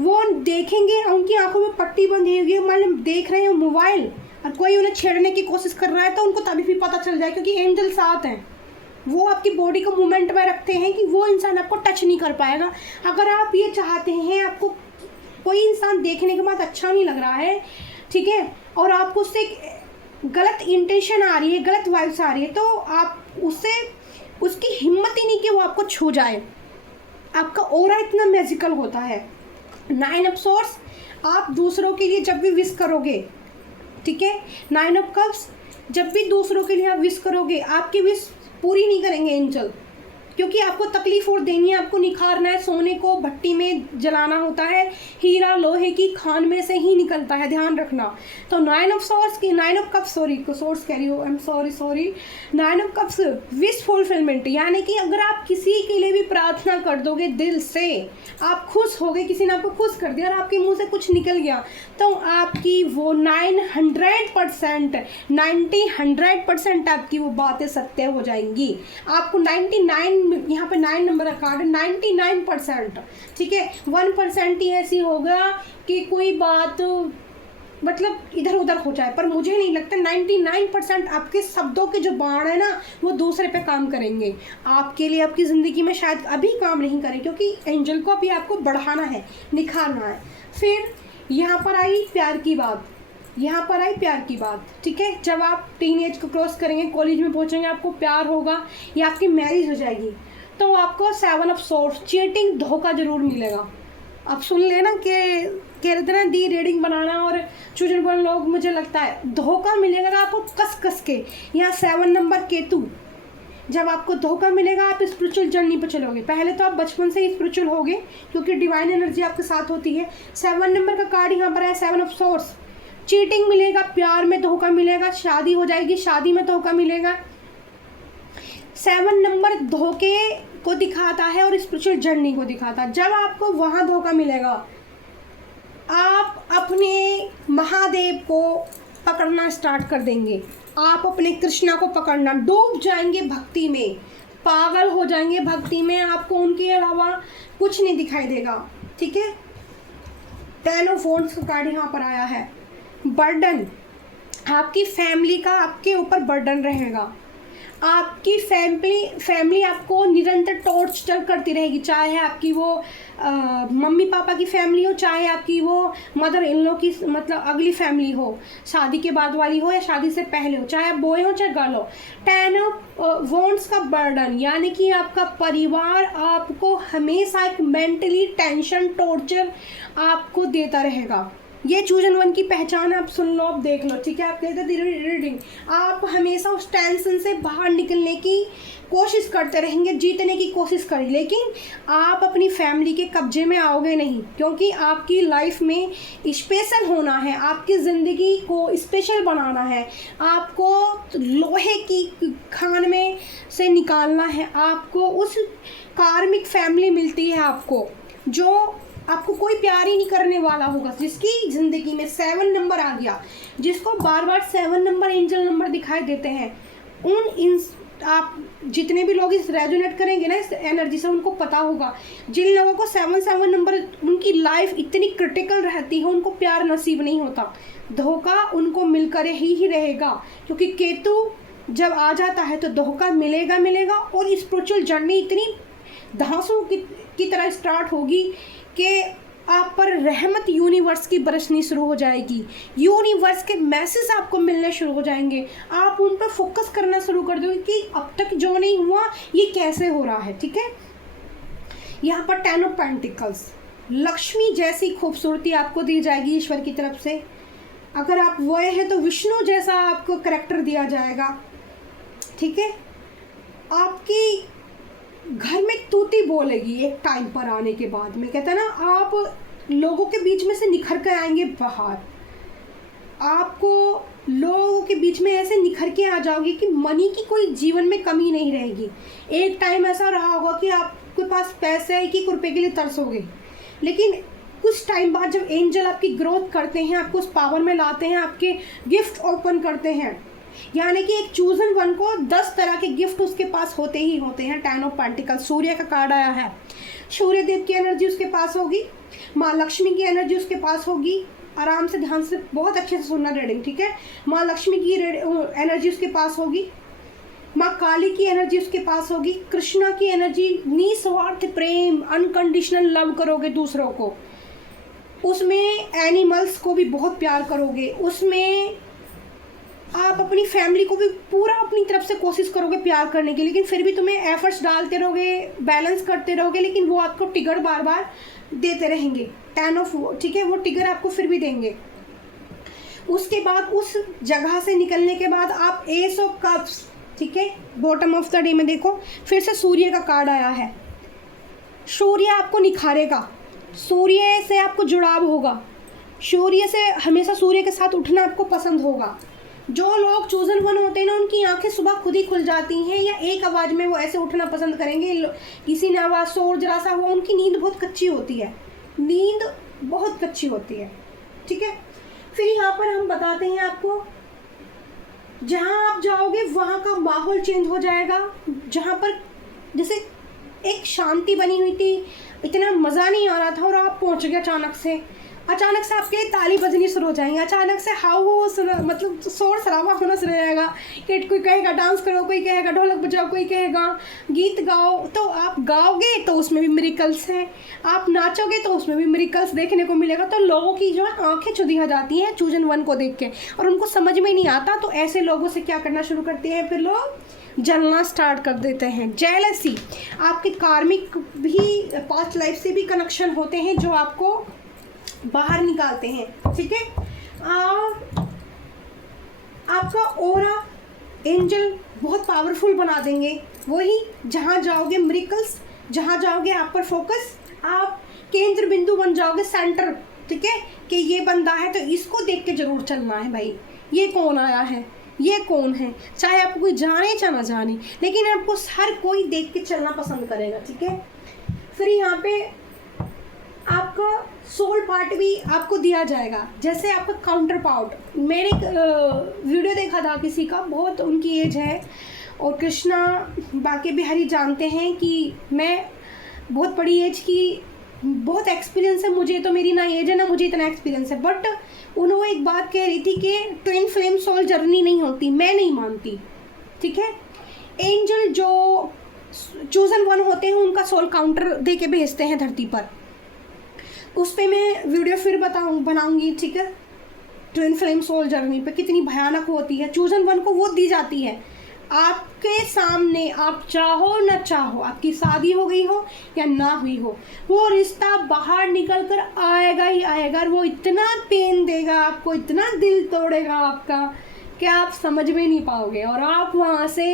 वो देखेंगे, उनकी आंखों में पट्टी बंधी हुई है, मतलब देख रहे हैं मोबाइल, और कोई उन्हें छेड़ने की कोशिश कर रहा है तो उनको तभी भी पता चल जाए, क्योंकि एंजल साथ हैं। वो आपकी बॉडी को मूवमेंट में रखते हैं कि वो इंसान आपको टच नहीं कर पाएगा। अगर आप ये चाहते हैं, आपको कोई इंसान देखने के बाद अच्छा नहीं लग रहा है, ठीक है, और आपको उससे गलत इंटेंशन आ रही है, गलत वाइब्स आ रही है, तो आप उससे, उसकी हिम्मत ही नहीं कि वो आपको छू जाए। आपका ऑरा इतना मैजिकल होता है। 9 ऑफ सोर्स, आप दूसरों के लिए जब भी विश करोगे, ठीक है, 9 ऑफ कप्स, जब भी दूसरों के लिए आप विश करोगे, आपकी विश पूरी नहीं करेंगे एंजल, क्योंकि आपको तकलीफ और देनी है, आपको निखारना है, सोने को भट्टी में जलाना होता है, हीरा लोहे की खान में से ही निकलता है, ध्यान रखना। तो 9 ऑफ सोर्स की, 9 ऑफ कप्स, सोर्स कह रही हूँ, I am sorry, 9 of cups wish fulfilment, यानी कि अगर आप किसी के लिए भी प्रार्थना कर दोगे दिल से, आप खुश हो गए, किसी ने आपको खुश कर दिया और आपके मुंह से कुछ निकल गया, तो आपकी वो 100% आपकी वो बातें सत्य हो जाएंगी। आपको 99, यहाँ पे 9 नंबर का कार्ड है, 99%, ठीक है। 1% ही ऐसी होगा कि कोई बात मतलब इधर उधर हो जाए, पर मुझे नहीं लगता। 99% आपके शब्दों के जो बाण है ना, वो दूसरे पे काम करेंगे, आपके लिए, आपकी ज़िंदगी में शायद अभी काम नहीं करें, क्योंकि एंजल को अभी आपको बढ़ाना है, निखारना है। फिर यहाँ पर आई प्यार की बात, ठीक है। जब आप टीनेज को क्रॉस करेंगे, कॉलेज में पहुँचेंगे, आपको प्यार होगा या आपकी मैरिज हो जाएगी, तो आपको 7 ऑफ सोर्स, चीटिंग, धोखा जरूर मिलेगा। आप सुन लेना कि कह रहे थे ना दी रीडिंग बनाना, और चूजन वन लोग, मुझे लगता है धोखा मिलेगा आपको कस के। यहाँ 7 नंबर केतु, जब आपको धोखा मिलेगा आप स्पिरिचुअल जर्नी पर चलोगे। पहले तो आप बचपन से ही स्पिरिचुअल होगे, क्योंकि डिवाइन एनर्जी आपके साथ होती है। 7 नंबर का कार्ड यहाँ पर है, 7 ऑफ सोर्स। चीटिंग मिलेगा, प्यार में धोखा मिलेगा, शादी हो जाएगी, शादी में धोखा मिलेगा। 7 नंबर धोखे को दिखाता है और स्पिरिचुअल जर्नी को दिखाता है। जब आपको वहाँ धोखा मिलेगा, आप अपने महादेव को पकड़ना स्टार्ट कर देंगे, आप अपने कृष्णा को पकड़ना, डूब जाएंगे भक्ति में, पागल हो जाएंगे भक्ति में, आपको उनके अलावा कुछ नहीं दिखाई देगा। ठीक है, 10 ऑफ वॉन्ड्स का कार्ड यहाँ पर आया है। बर्डन, आपकी फैमिली का आपके ऊपर बर्डन रहेगा। आपकी फैमिली आपको निरंतर टॉर्चर करती रहेगी, चाहे आपकी वो मम्मी पापा की फैमिली हो, चाहे आपकी वो मदर इन लॉ की मतलब अगली फैमिली हो, शादी के बाद वाली हो या शादी से पहले हो, चाहे आप बॉय हो चाहे गर्ल हो। 10 ऑफ वॉन्ड्स का बर्डन यानी कि आपका परिवार आपको हमेशा एक मेंटली टेंशन टॉर्चर आपको देता रहेगा। ये चूजन वन की पहचान आप सुन लो, आप देख लो। ठीक है, आप कहते हैं रीडिंग, आप हमेशा उस टेंशन से बाहर निकलने की कोशिश करते रहेंगे, जीतने की कोशिश करें, लेकिन आप अपनी फैमिली के कब्जे में आओगे नहीं, क्योंकि आपकी लाइफ में स्पेशल होना है, आपकी ज़िंदगी को स्पेशल बनाना है, आपको लोहे की खान में से निकालना है। आपको उस कार्मिक फैमिली मिलती है आपको, जो आपको कोई प्यार ही नहीं करने वाला होगा, जिसकी ज़िंदगी में 7 नंबर आ गया, जिसको बार बार 7 नंबर एंजल नंबर दिखाई देते हैं। आप जितने भी लोग इस रेजोनेट करेंगे ना इस एनर्जी से, उनको पता होगा जिन लोगों को 7 नंबर, उनकी लाइफ इतनी क्रिटिकल रहती है, उनको प्यार नसीब नहीं होता, धोखा उनको मिलकर ही रहेगा, क्योंकि केतु जब आ जाता है तो धोखा मिलेगा। और स्पिरिचुअल जर्नी इतनी धांसू की तरह स्टार्ट होगी कि आप पर रहमत यूनिवर्स की बरसनी शुरू हो जाएगी, यूनिवर्स के मैसेज आपको मिलने शुरू हो जाएंगे, आप उन पर फोकस करना शुरू कर दोगे कि अब तक जो नहीं हुआ ये कैसे हो रहा है। ठीक है, यहाँ पर 10 ऑफ पेंटिकल्स, लक्ष्मी जैसी खूबसूरती आपको दी जाएगी ईश्वर की तरफ से। अगर आप वो हैं तो विष्णु जैसा आपको करैक्टर दिया जाएगा। ठीक है, आपकी घर में तूती बोलेगी एक टाइम पर आने के बाद में, कहते हैं ना, आप लोगों के बीच में से निखर कर आएंगे बाहर, आपको लोगों के बीच में ऐसे निखर के आ जाओगे कि मनी की कोई जीवन में कमी नहीं रहेगी। एक टाइम ऐसा रहा होगा कि आपके पास पैसे है कि 1 रुपये के लिए तरसोगे, लेकिन कुछ टाइम बाद जब एंजल आपकी ग्रोथ करते हैं, आपको उस पावर में लाते हैं, आपके गिफ्ट ओपन करते हैं, यानी कि एक चूजन वन को 10 तरह के गिफ्ट उसके पास होते ही होते हैं। 10 ऑफ पेंटिकल्स, सूर्य का कार्ड आया है, सूर्य देव की एनर्जी उसके पास होगी, माँ लक्ष्मी की एनर्जी उसके पास होगी। आराम से ध्यान से बहुत अच्छे से सुनना रीडिंग। ठीक है, माँ लक्ष्मी की एनर्जी उसके पास होगी, माँ काली की एनर्जी उसके पास होगी, कृष्णा की एनर्जी निस्वार्थ प्रेम, अनकंडीशनल लव करोगे दूसरों को, उसमें एनिमल्स को भी बहुत प्यार करोगे, उसमें आप अपनी फैमिली को भी पूरा अपनी तरफ से कोशिश करोगे प्यार करने की, लेकिन फिर भी तुम्हें एफर्ट्स डालते रहोगे, बैलेंस करते रहोगे, लेकिन वो आपको टिगर बार बार देते रहेंगे। 10 ऑफ, ठीक है, वो टिगर आपको फिर भी देंगे। उसके बाद उस जगह से निकलने के बाद आप एस ऑफ कप्स, ठीक है, बॉटम ऑफ द डे में देखो फिर से सूर्य का कार्ड आया है। सूर्य आपको निखारेगा, सूर्य से आपको जुड़ाव होगा, सूर्य से हमेशा सूर्य के साथ उठना आपको पसंद होगा। जो लोग चूजन वन होते हैं ना, उनकी आंखें सुबह खुद ही खुल जाती हैं, या एक आवाज़ में वो ऐसे उठना पसंद करेंगे, किसी ने आवाज़ शोर जरा सा हुआ, उनकी नींद बहुत कच्ची होती है, नींद बहुत कच्ची होती है। ठीक है, फिर यहाँ पर हम बताते हैं आपको, जहाँ आप जाओगे वहाँ का माहौल चेंज हो जाएगा। जहाँ पर जैसे एक शांति बनी हुई थी, इतना मज़ा नहीं आ रहा था, और आप पहुँच गए अचानक से आपके लिए ताली बजनी शुरू हो जाएंगे, अचानक से मतलब शोर शराबा होना शुरू हो जाएगा कि कोई कहेगा डांस करो, कोई कहेगा ढोलक बजाओ, कोई कहेगा गीत गाओ। तो आप गाओगे तो उसमें भी मिरेकल्स हैं, आप नाचोगे तो उसमें भी मिरेकल्स देखने को मिलेगा। तो लोगों की जो है आंखें चुदिया जाती हैं चूजन वन को देख के, और उनको समझ में नहीं आता, तो ऐसे लोगों से क्या करना शुरू करते हैं, फिर लोग जलना स्टार्ट कर देते हैं। जेलसी, आपके कार्मिक भी पास्ट लाइफ से भी कनेक्शन होते हैं जो आपको बाहर निकालते हैं। ठीक है, आपका ऑरा एंजल बहुत पावरफुल बना देंगे। वही जहाँ जाओगे मिरेकल्स, जहाँ जाओगे आप पर फोकस, आप केंद्र बिंदु बन जाओगे, सेंटर। ठीक है, कि ये बंदा है तो इसको देख के जरूर चलना है भाई, ये कौन आया है, ये कौन है, चाहे आपको कोई जाने चाहे ना जाने, लेकिन आपको हर कोई देख के चलना पसंद करेगा, ठीक है। फिर यहाँ पे आपका सोल पार्ट भी आपको दिया जाएगा, जैसे आपका काउंटर पार्ट। मैंने एक वीडियो देखा था किसी का, बहुत उनकी एज है, और कृष्णा बाकी बिहारी जानते हैं कि मैं बहुत बड़ी एज की, बहुत एक्सपीरियंस है मुझे, तो मेरी ना एज है ना मुझे इतना एक्सपीरियंस है, बट उन्होंने एक बात कह रही थी कि ट्विन फ्लेम सोल जर्नी नहीं होती, मैं नहीं मानती, ठीक है। एंजल जो चूजन वन होते हैं उनका सोल काउंटर दे के भेजते हैं धरती पर, उस पर मैं वीडियो फिर बनाऊंगी, ठीक है। ट्विन फ्लेम सोल जर्नी पे कितनी भयानक होती है, चूजन वन को वो दी जाती है आपके सामने, आप चाहो न चाहो, आपकी शादी हो गई हो या ना हुई हो, वो रिश्ता बाहर निकल कर आएगा ही आएगा, और वो इतना पेन देगा आपको, इतना दिल तोड़ेगा आपका कि आप समझ में नहीं पाओगे, और आप वहाँ से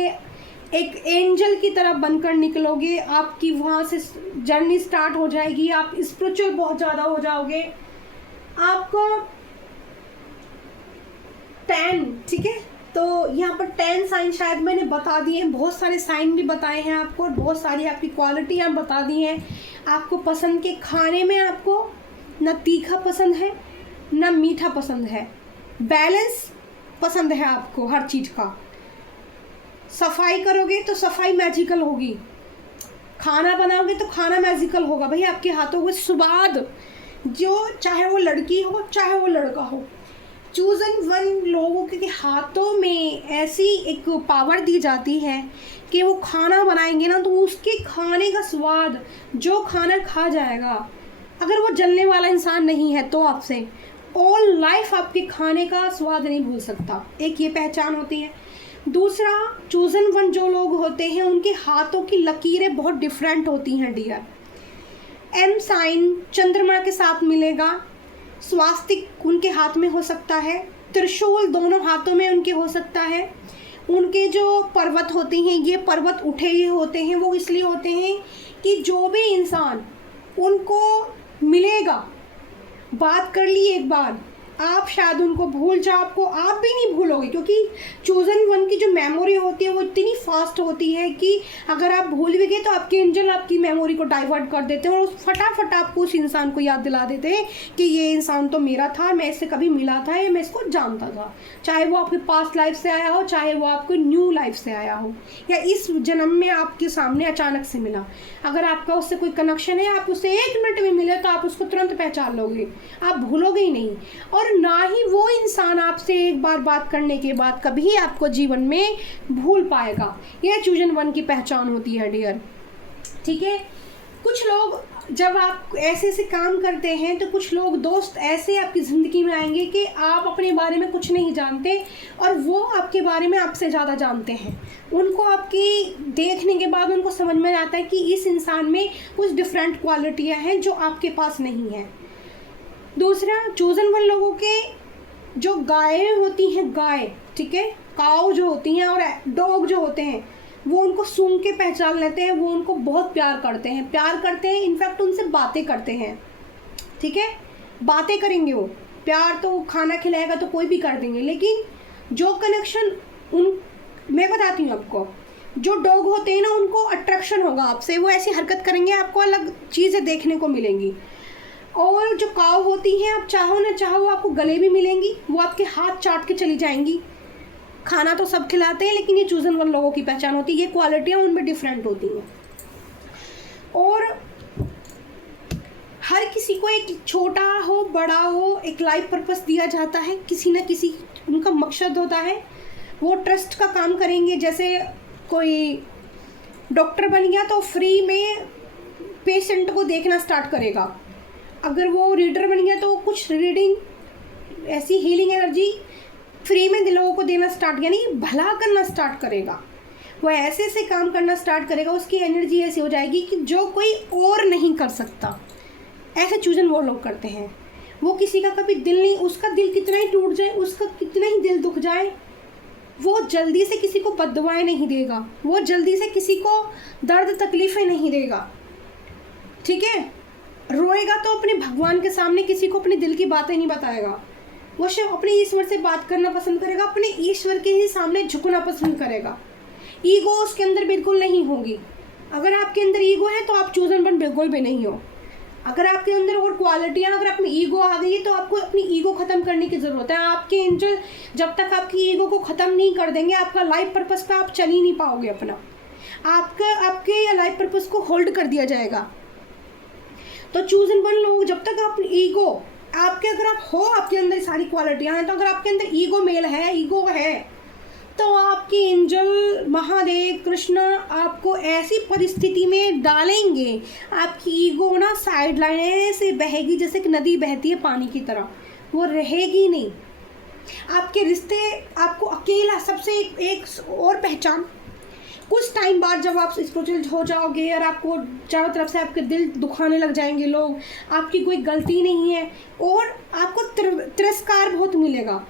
एक एंजल की तरह बनकर निकलोगे, आपकी वहाँ से जर्नी स्टार्ट हो जाएगी, आप स्पिरिचुअल बहुत ज़्यादा हो जाओगे। आपको 10, ठीक है, तो यहाँ पर 10 साइन शायद मैंने बता दिए हैं, बहुत सारे साइन भी बताए हैं आपको, और बहुत सारी आपकी क्वालिटियाँ बता दी हैं। आपको पसंद के खाने में आपको न तीखा पसंद है न मीठा पसंद है, बैलेंस पसंद है आपको हर चीज़ का। सफाई करोगे तो सफाई मैजिकल होगी, खाना बनाओगे तो खाना मैजिकल होगा भाई, आपके हाथों का स्वाद, जो चाहे वो लड़की हो चाहे वो लड़का हो, चूजन वन लोगों के हाथों में ऐसी एक पावर दी जाती है कि वो खाना बनाएंगे ना, तो उसके खाने का स्वाद, जो खाना खा जाएगा, अगर वो जलने वाला इंसान नहीं है तो आपसे ऑल लाइफ आपके खाने का स्वाद नहीं भूल सकता। एक ये पहचान होती है। दूसरा, चूजन वन जो लोग होते हैं उनके हाथों की लकीरें बहुत डिफरेंट होती हैं डियर। एम साइन चंद्रमा के साथ मिलेगा, स्वास्तिक उनके हाथ में हो सकता है, त्रिशूल दोनों हाथों में उनके हो सकता है। उनके जो पर्वत होते हैं, ये पर्वत उठे हुए होते हैं, वो इसलिए होते हैं कि जो भी इंसान उनको मिलेगा, बात कर ली एक बार, आप शायद उनको भूल जाओ, आपको आप भी नहीं भूलोगे, क्योंकि चूजन वन की जो मेमोरी होती है वो इतनी फास्ट होती है कि अगर आप भूल भी गए तो आपके एंजल आपकी मेमोरी को डाइवर्ट कर देते हैं, और फटाफट आपको उस इंसान को याद दिला देते हैं कि ये इंसान तो मेरा था, मैं इससे कभी मिला था या मैं इसको जानता था, चाहे वो आपके पास्ट लाइफ से आया हो, चाहे वो आपको न्यू लाइफ से आया हो, या इस जन्म में आपके सामने अचानक से मिला। अगर आपका उससे कोई कनेक्शन है, आप उससे 1 मिनट में मिले तो आप उसको तुरंत पहचान लोगे, आप भूलोगे ही नहीं, और ना ही वो इंसान आपसे एक बार बात करने के बाद कभी आपको जीवन में भूल पाएगा। यह चूजन वन की पहचान होती है डियर, ठीक है। कुछ लोग जब आप ऐसे ऐसे काम करते हैं तो कुछ लोग दोस्त ऐसे आपकी ज़िंदगी में आएंगे कि आप अपने बारे में कुछ नहीं जानते और वो आपके बारे में आपसे ज़्यादा जानते हैं। उनको आपकी देखने के बाद उनको समझ में आता है कि इस इंसान में कुछ डिफरेंट क्वालिटियाँ हैं जो आपके पास नहीं है। दूसरा, चूजन वन लोगों के जो गायें होती हैं, गाय, ठीक है, काऊ जो होती हैं और डॉग जो होते हैं, वो उनको सूंघ के पहचान लेते हैं, वो उनको बहुत प्यार करते हैं, इनफैक्ट उनसे बातें करते हैं, ठीक है, बातें करेंगे वो, प्यार तो खाना खिलाएगा तो कोई भी कर देंगे, लेकिन जो कनेक्शन मैं बताती हूँ आपको, जो डॉग होते हैं ना उनको अट्रैक्शन होगा आपसे, वो ऐसी हरकत करेंगे, आपको अलग चीज़ें देखने को मिलेंगी। और जो काऊ होती हैं, आप चाहो ना चाहो आपको गले भी मिलेंगी, वो आपके हाथ चाट के चली जाएंगी। खाना तो सब खिलाते हैं, लेकिन ये चूजन वन लोगों की पहचान होती है, ये क्वालिटियाँ उनमें डिफरेंट होती हैं। और हर किसी को एक छोटा हो बड़ा हो एक लाइफ पर्पस दिया जाता है, किसी न किसी उनका मकसद होता है, वो ट्रस्ट का काम करेंगे। जैसे कोई डॉक्टर बन गया तो फ्री में पेशेंट को देखना स्टार्ट करेगा, अगर वो रीडर बन गया तो कुछ रीडिंग ऐसी हीलिंग एनर्जी फ्री में लोगों को देना स्टार्ट, यानी भला करना स्टार्ट करेगा, वो ऐसे ऐसे काम करना स्टार्ट करेगा, उसकी एनर्जी ऐसी हो जाएगी कि जो कोई और नहीं कर सकता। ऐसे चूजन वो लोग करते हैं। वो किसी का कभी दिल नहीं, उसका दिल कितना ही टूट जाए, उसका कितना ही दिल दुख जाए, वो जल्दी से किसी को बददुआएं नहीं देगा, वो जल्दी से किसी को दर्द तकलीफ़ें नहीं देगा, ठीक है। रोएगा तो अपने भगवान के सामने किसी को अपने दिल की बातें नहीं बताएगा, वो सिर्फ अपने ईश्वर से बात करना पसंद करेगा, अपने ईश्वर के ही सामने झुकना पसंद करेगा। ईगो उसके अंदर बिल्कुल नहीं होगी। अगर आपके अंदर ईगो है तो आप चूजन वन बिल्कुल भी नहीं हो। अगर आपके अंदर और क्वालिटियाँ, अगर अपनी ईगो आ गई है तो आपको अपनी ईगो ख़त्म करने की ज़रूरत है। आपके एंजल जब तक आपकी ईगो को ख़त्म नहीं कर देंगे, आपका लाइफ पर्पस पे आप चल ही नहीं पाओगे। अपना आपके लाइफ पर्पस को होल्ड कर दिया जाएगा। तो चूजन वन लोग, जब तक आप ईगो आपके, अगर आप हो, आपके अंदर सारी क्वालिटियाँ हैं, तो अगर आपके अंदर ईगो मेल है, ईगो है, तो आपके एंजल महादेव कृष्ण आपको ऐसी परिस्थिति में डालेंगे, आपकी ईगो ना साइड लाइन से बहेगी, जैसे कि नदी बहती है पानी की तरह, वो रहेगी नहीं। आपके रिश्ते, आपको अकेला, सबसे एक और पहचान, कुछ टाइम बाद जब आप स्पिरिचुअल हो जाओगे और आपको चारों तरफ से आपके दिल दुखाने लग जाएंगे लोग, आपकी कोई गलती नहीं है और आपको तिरस्कार बहुत मिलेगा,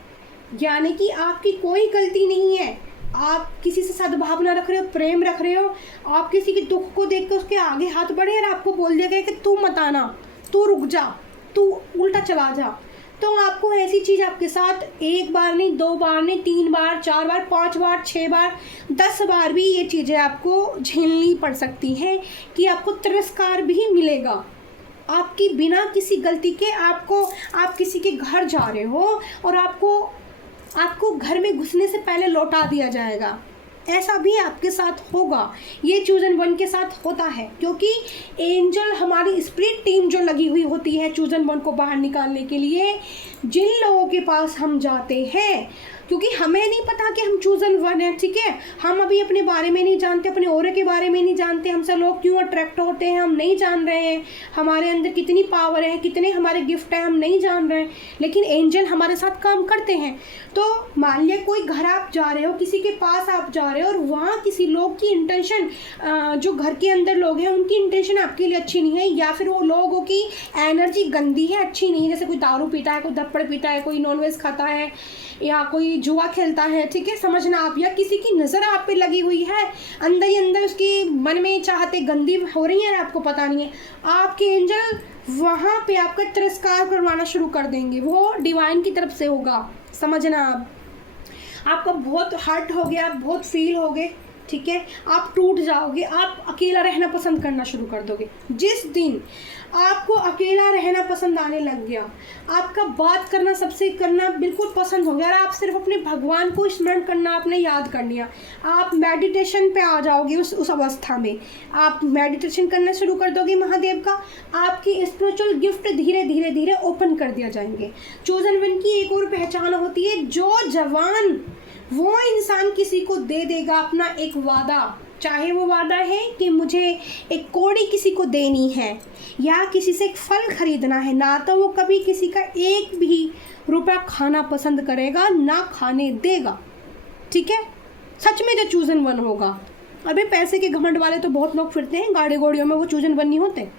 यानी कि आपकी कोई गलती नहीं है, आप किसी से सद्भावना रख रहे हो, प्रेम रख रहे हो, आप किसी के दुख को देख कर उसके आगे हाथ बढ़े और आपको बोल दिया गया कि तू मत आना, तू रुक जा, तू उल्टा चला जा, तो आपको ऐसी चीज़ आपके साथ एक बार नहीं, 2 बार नहीं, 3 बार, 4 बार, 5 बार, 6 बार, 10 बार भी ये चीज़ें आपको झेलनी पड़ सकती हैं कि आपको तिरस्कार भी मिलेगा। आपकी बिना किसी गलती के आप किसी के घर जा रहे हो और आपको घर में घुसने से पहले लौटा दिया जाएगा, ऐसा भी आपके साथ होगा। ये चूजन वन के साथ होता है, क्योंकि एंजल, हमारी स्पिरिट टीम जो लगी हुई होती है चूजन वन को बाहर निकालने के लिए, जिन लोगों के पास हम जाते हैं, क्योंकि हमें नहीं पता कि हम चूजन वन है, ठीक है, हम अभी अपने बारे में नहीं जानते, अपने ऑरा के बारे में नहीं जानते, हमसे लोग क्यों अट्रैक्ट होते हैं हम नहीं जान रहे हैं, हमारे अंदर कितनी पावर है, कितने हमारे गिफ्ट हैं हम नहीं जान रहे हैं, लेकिन एंजल हमारे साथ काम करते हैं। तो मान लिया कोई घर आप जा रहे हो, किसी के पास आप जा रहे हो और वहाँ किसी लोग की इंटेंशन, जो घर के अंदर लोग हैं उनकी इंटेंशन आपके लिए अच्छी नहीं है, या फिर वो लोगों की एनर्जी गंदी है, अच्छी नहीं है, जैसे कोई दारू पीता है, कोई धप्पड़ पीता है, कोई नॉनवेज खाता है, या कोई जुआ खेलता है, ठीक है, समझना आप, या किसी की नज़र आप पे लगी हुई है, अंदर ही अंदर उसकी मन में चाहते गंदी हो रही है, आपको पता नहीं है, आपके एंजल वहाँ पे आपका तिरस्कार करवाना शुरू कर देंगे। वो डिवाइन की तरफ से होगा, समझना आप। आपका बहुत हर्ट हो गया, आप बहुत फील हो गए, ठीक है, आप टूट जाओगे, आप अकेला रहना पसंद करना शुरू कर दोगे। जिस दिन आपको अकेला रहना पसंद आने लग गया, आपका बात करना सबसे करना बिल्कुल पसंद हो गया और आप सिर्फ अपने भगवान को स्मरण करना आपने याद कर लिया, आप मेडिटेशन पे आ जाओगे। उस अवस्था में आप मेडिटेशन करना शुरू कर दोगे महादेव का, आपकी स्पिरिचुअल गिफ्ट धीरे धीरे धीरे ओपन कर दिया जाएंगे। चोजन वन की एक और पहचान होती है, जो जवान वो इंसान किसी को दे देगा अपना एक वादा, चाहे वो वादा है कि मुझे एक कौड़ी किसी को देनी है या किसी से एक फल खरीदना है, ना तो वो कभी किसी का एक भी रुपया खाना पसंद करेगा, ना खाने देगा, ठीक है, सच में जो चूजन वन होगा। अबे पैसे के घमंड वाले तो बहुत लोग फिरते हैं गाड़ी घोड़ियों में, वो चूजन वन नहीं होते,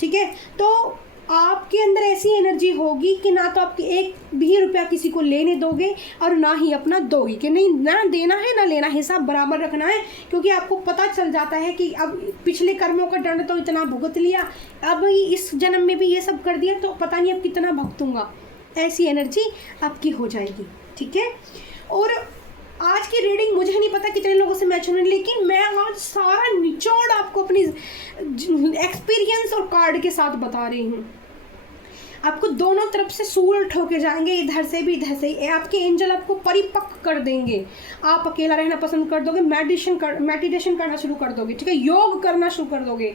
ठीक है। तो आपके अंदर ऐसी एनर्जी होगी कि ना तो आपके एक भी रुपया किसी को लेने दोगे और ना ही अपना दोगे, कि नहीं, ना देना है ना लेना, हिसाब बराबर रखना है, क्योंकि आपको पता चल जाता है कि अब पिछले कर्मों का दंड तो इतना भुगत लिया, अब इस जन्म में भी ये सब कर दिया, तो पता नहीं अब कितना भुगतूंगा, ऐसी एनर्जी आपकी हो जाएगी, ठीक है। और आज की रीडिंग मुझे नहीं पता कितने लोगों से मैच होने, लेकिन मैं आज सारा निचोड़ आपको अपनी एक्सपीरियंस और कार्ड के साथ बता रही हूँ। आपको दोनों तरफ से सूल ठोके जाएंगे, इधर से भी इधर से ही। आपके एंजल आपको परिपक्व कर देंगे, आप अकेला रहना पसंद कर दोगे, मेडिटेशन करना शुरू कर दोगे, ठीक है, योग करना शुरू कर दोगे,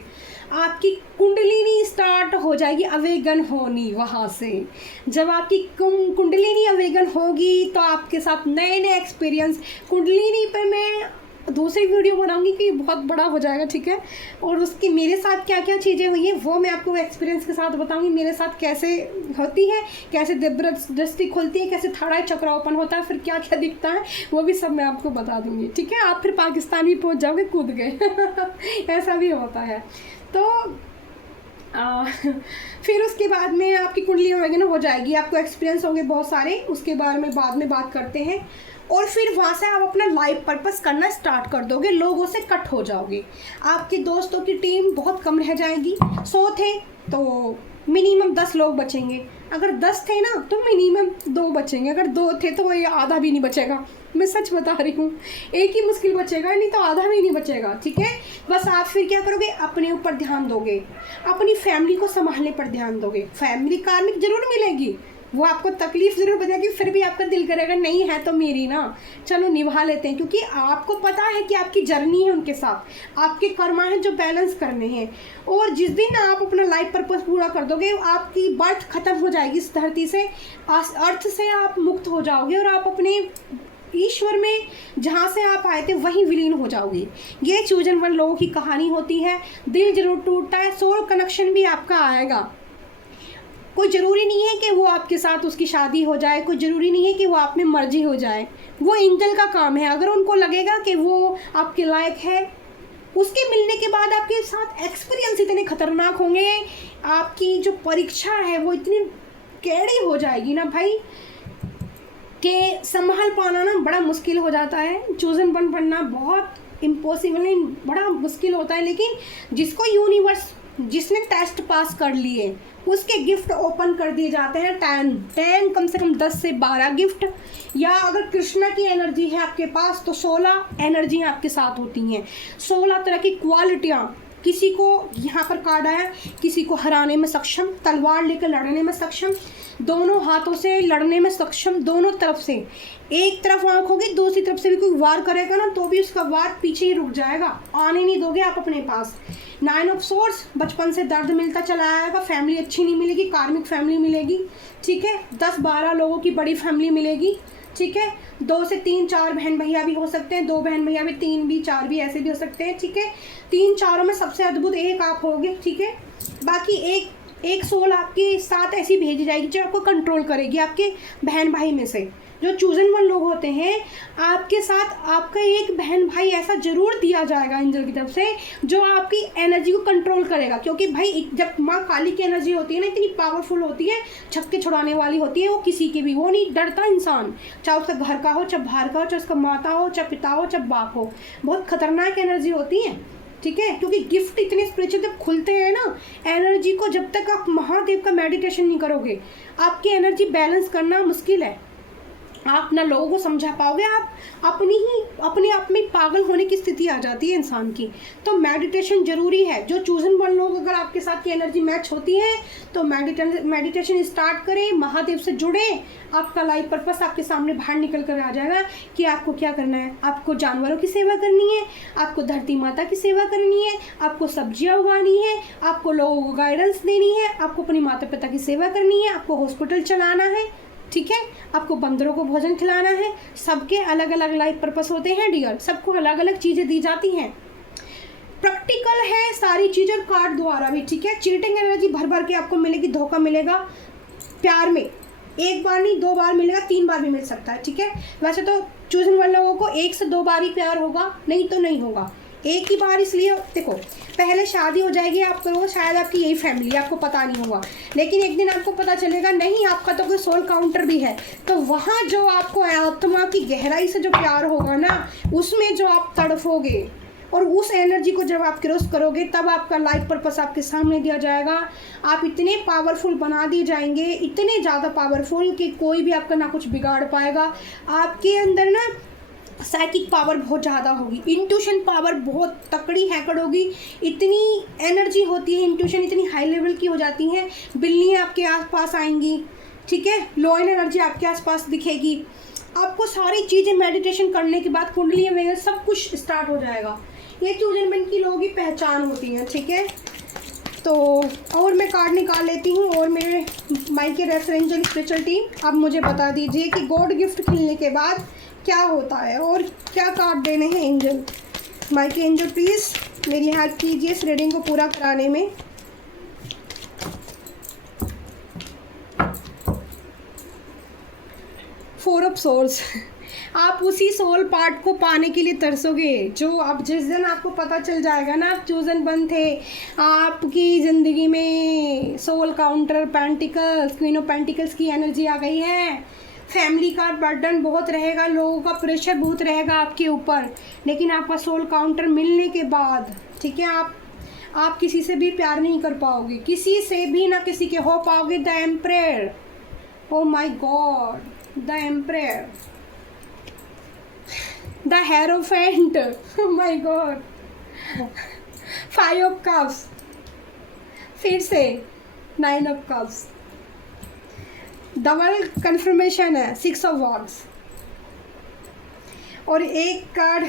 आपकी कुंडलिनी स्टार्ट हो जाएगी अवेगन होनी। वहाँ से जब आपकी कुंडलिनी अवेगन होगी तो आपके साथ नए नए एक्सपीरियंस, कुंडलिनी पर मैं दूसरी वीडियो बनाऊंगी कि बहुत बड़ा हो जाएगा, ठीक है, और उसकी मेरे साथ क्या क्या चीज़ें हुई हैं वो मैं आपको एक्सपीरियंस के साथ बताऊंगी, मेरे साथ कैसे होती है, कैसे दिव्य दृष्टि खुलती है, कैसे थर्ड आई चक्र ओपन होता है, फिर क्या क्या दिखता है, वो भी सब मैं आपको बता दूंगी, ठीक है। आप फिर पाकिस्तान भी पहुँच जाओगे कूद गए ऐसा भी होता है। तो फिर उसके बाद में आपकी कुंडली वगैरह हो जाएगी, आपको एक्सपीरियंस होंगे बहुत सारे, उसके बारे में बाद में बात करते हैं। और फिर वहाँ से आप अपना लाइफ पर्पस करना स्टार्ट कर दोगे, लोगों से कट हो जाओगे, आपके दोस्तों की टीम बहुत कम रह जाएगी। 100 थे तो मिनिमम 10 लोग बचेंगे। अगर 10 थे ना तो मिनिमम 2 बचेंगे, अगर 2 थे तो ये आधा भी नहीं बचेगा, मैं सच बता रही हूँ। एक ही मुश्किल बचेगा, नहीं तो आधा भी नहीं बचेगा, ठीक है। बस आप फिर क्या करोगे, अपने ऊपर ध्यान दोगे, अपनी फैमिली को संभालने पर ध्यान दोगे। फैमिली कार्मिक जरूर मिलेगी, वो आपको तकलीफ जरूर बनेगी, फिर भी आपका दिल करेगा नहीं है तो मेरी ना, चलो निभा लेते हैं, क्योंकि आपको पता है कि आपकी जर्नी है उनके साथ, आपके कर्मा है जो बैलेंस करने हैं। और जिस दिन आप अपना लाइफ पर्पस पूरा कर दोगे, आपकी बर्थ खत्म हो जाएगी इस धरती से, अर्थ से आप मुक्त हो जाओगे और आप अपने ईश्वर में जहाँ से आप आए थे वहीं विलीन हो जाओगे। ये चूजन वन लोगों की कहानी होती है। दिल जरूर टूटता है, सोल कनेक्शन भी आपका आएगा। कोई ज़रूरी नहीं है कि वो आपके साथ उसकी शादी हो जाए, कोई ज़रूरी नहीं है कि वो आप में मर्जी हो जाए, वो एंजल का काम है। अगर उनको लगेगा कि वो आपके लायक है, उसके मिलने के बाद आपके साथ एक्सपीरियंस इतने खतरनाक होंगे, आपकी जो परीक्षा है वो इतनी कैड़ी हो जाएगी ना भाई कि संभाल पाना ना बड़ा मुश्किल हो जाता है। चूजन वन बनना बहुत इम्पॉसिबल नहीं, बड़ा मुश्किल होता है। लेकिन जिसको यूनिवर्स, जिसने टेस्ट पास कर लिए, उसके गिफ्ट ओपन कर दिए जाते हैं। 10 कम से कम 10 से 12 गिफ्ट, या अगर कृष्णा की एनर्जी है आपके पास तो 16 एनर्जी आपके साथ होती हैं। 16 तरह की क्वालिटियाँ। किसी को यहाँ पर कार्ड आया, किसी को हराने में सक्षम, तलवार लेकर लड़ने में सक्षम, दोनों हाथों से लड़ने में सक्षम, दोनों तरफ से। एक तरफ आँख होगी, दूसरी तरफ से भी कोई वार करेगा ना तो भी उसका वार पीछे ही रुक जाएगा, आने नहीं दोगे आप अपने पास। 9 ऑफ सोर्स, बचपन से दर्द मिलता चला आएगा, फैमिली अच्छी नहीं मिलेगी, कार्मिक फैमिली मिलेगी, ठीक है। 10-12 लोगों की बड़ी फैमिली मिलेगी, ठीक है। 2 से 3-4 बहन भैया भी हो सकते हैं, 2 बहन भैया भी, 3 भी, 4 भी, ऐसे भी हो सकते हैं, ठीक है। 3-4 में सबसे अद्भुत एक आप होगे, ठीक है। बाकी एक सोल आपके साथ ऐसी भेजी जाएगी जो आपको कंट्रोल करेगी, आपके बहन भाई में से। जो चूजन वन लोग होते हैं, आपके साथ आपका एक बहन भाई ऐसा जरूर दिया जाएगा एंजल की तरफ से जो आपकी एनर्जी को कंट्रोल करेगा। क्योंकि भाई जब माँ काली की एनर्जी होती है ना, इतनी पावरफुल होती है, छक्के छुड़ाने वाली होती है, वो किसी की भी, वो नहीं डरता इंसान, चाहे उसका घर का हो, चाहे बाहर का हो, चाहे उसका माता हो, चाहे पिता हो, चाहे बाप हो, बहुत खतरनाक एनर्जी होती है, ठीक है। क्योंकि गिफ्ट इतने स्पिरिचुअल जब खुलते हैं ना, एनर्जी को जब तक आप महादेव का मेडिटेशन नहीं करोगे, आपकी एनर्जी बैलेंस करना मुश्किल है। आप ना लोगों को समझा पाओगे, आप अपने आप में पागल होने की स्थिति आ जाती है इंसान की। तो मेडिटेशन जरूरी है। जो चूजन वन लोग अगर आपके साथ की एनर्जी मैच होती है तो मेडिटेशन स्टार्ट करें, महादेव से जुड़े, आपका लाइफ पर्पस आपके सामने बाहर निकल कर आ जाएगा कि आपको क्या करना है। आपको जानवरों की सेवा करनी है, आपको धरती माता की सेवा करनी है, आपको सब्जियां उगानी है, आपको लोगों को गाइडेंस देनी है, आपको अपनी माता पिता की सेवा करनी है, आपको हॉस्पिटल चलाना है, ठीक है, आपको बंदरों को भोजन खिलाना है। सबके अलग अलग लाइफ पर्पस होते हैं डियर, सबको अलग अलग चीज़ें दी जाती हैं। प्रैक्टिकल है सारी चीज़ें कार्ड द्वारा भी, ठीक है। चीटिंग एनर्जी भर भर के आपको मिलेगी, धोखा मिलेगा प्यार में, 1 बार नहीं 2 बार मिलेगा, 3 बार भी मिल सकता है, ठीक है। वैसे तो चूजन वाले लोगों को 1 से 2 बार ही प्यार होगा, नहीं तो नहीं होगा। एक ही बार इसलिए देखो, पहले शादी हो जाएगी आपको, शायद आपकी यही फैमिली, आपको पता नहीं होगा, लेकिन एक दिन आपको पता चलेगा नहीं आपका तो कोई सोल काउंटर भी है। तो वहाँ जो आपको आत्मा की गहराई से जो प्यार होगा ना, उसमें जो आप तड़फोगे और उस एनर्जी को जब आप क्रॉस करोगे, तब आपका लाइफ पर्पस आपके सामने दिया जाएगा। आप इतने पावरफुल बना दिए जाएंगे, इतने ज़्यादा पावरफुल कि कोई भी आपका ना कुछ बिगाड़ पाएगा। आपके अंदर ना साइकिक पावर बहुत ज़्यादा होगी, इंट्यूशन पावर बहुत तकड़ी हैकड़ होगी, इतनी एनर्जी होती है, इंट्यूशन इतनी हाई लेवल की हो जाती हैं। बिल्लियाँ आपके आसपास आएंगी, ठीक है, लो एनर्जी आपके आसपास दिखेगी। आपको सारी चीज़ें मेडिटेशन करने के बाद कुंडलियाँ वगैरह सब कुछ स्टार्ट हो जाएगा। ये चूजन वन की लोगों की पहचान होती है, ठीक है। तो और मैं कार्ड निकाल लेती हूँ, और मेरे माई के रेफरेंशियल स्पिरिचुअल टीम अब मुझे बता दीजिए कि गॉड गिफ्ट खिलने के बाद क्या होता है और क्या कार्ड देने हैं एंजल। माइक एंजल प्लीज़ मेरी हेल्प कीजिए इस रीडिंग को पूरा कराने में। फोर ऑफ सोर्स, आप उसी सोल पार्ट को पाने के लिए तरसोगे जो अब जिस दिन आपको पता चल जाएगा ना आप चूजन वन थे, आपकी ज़िंदगी में soul counter pentacles, queen of pentacles की एनर्जी आ गई है। फैमिली का बर्डन बहुत रहेगा, लोगों का प्रेशर बहुत रहेगा आपके ऊपर, लेकिन आपका सोल काउंटर मिलने के बाद, ठीक है, आप किसी से भी प्यार नहीं कर पाओगे, किसी से भी ना किसी के हो पाओगे। The emperor, oh my God, the emperor, the hierophant, oh my God, 5 of cups, फिर से 9 ऑफ कप्स, डबल कन्फर्मेशन है 6 ऑफ वॉन्ड्स, और एक कार्ड,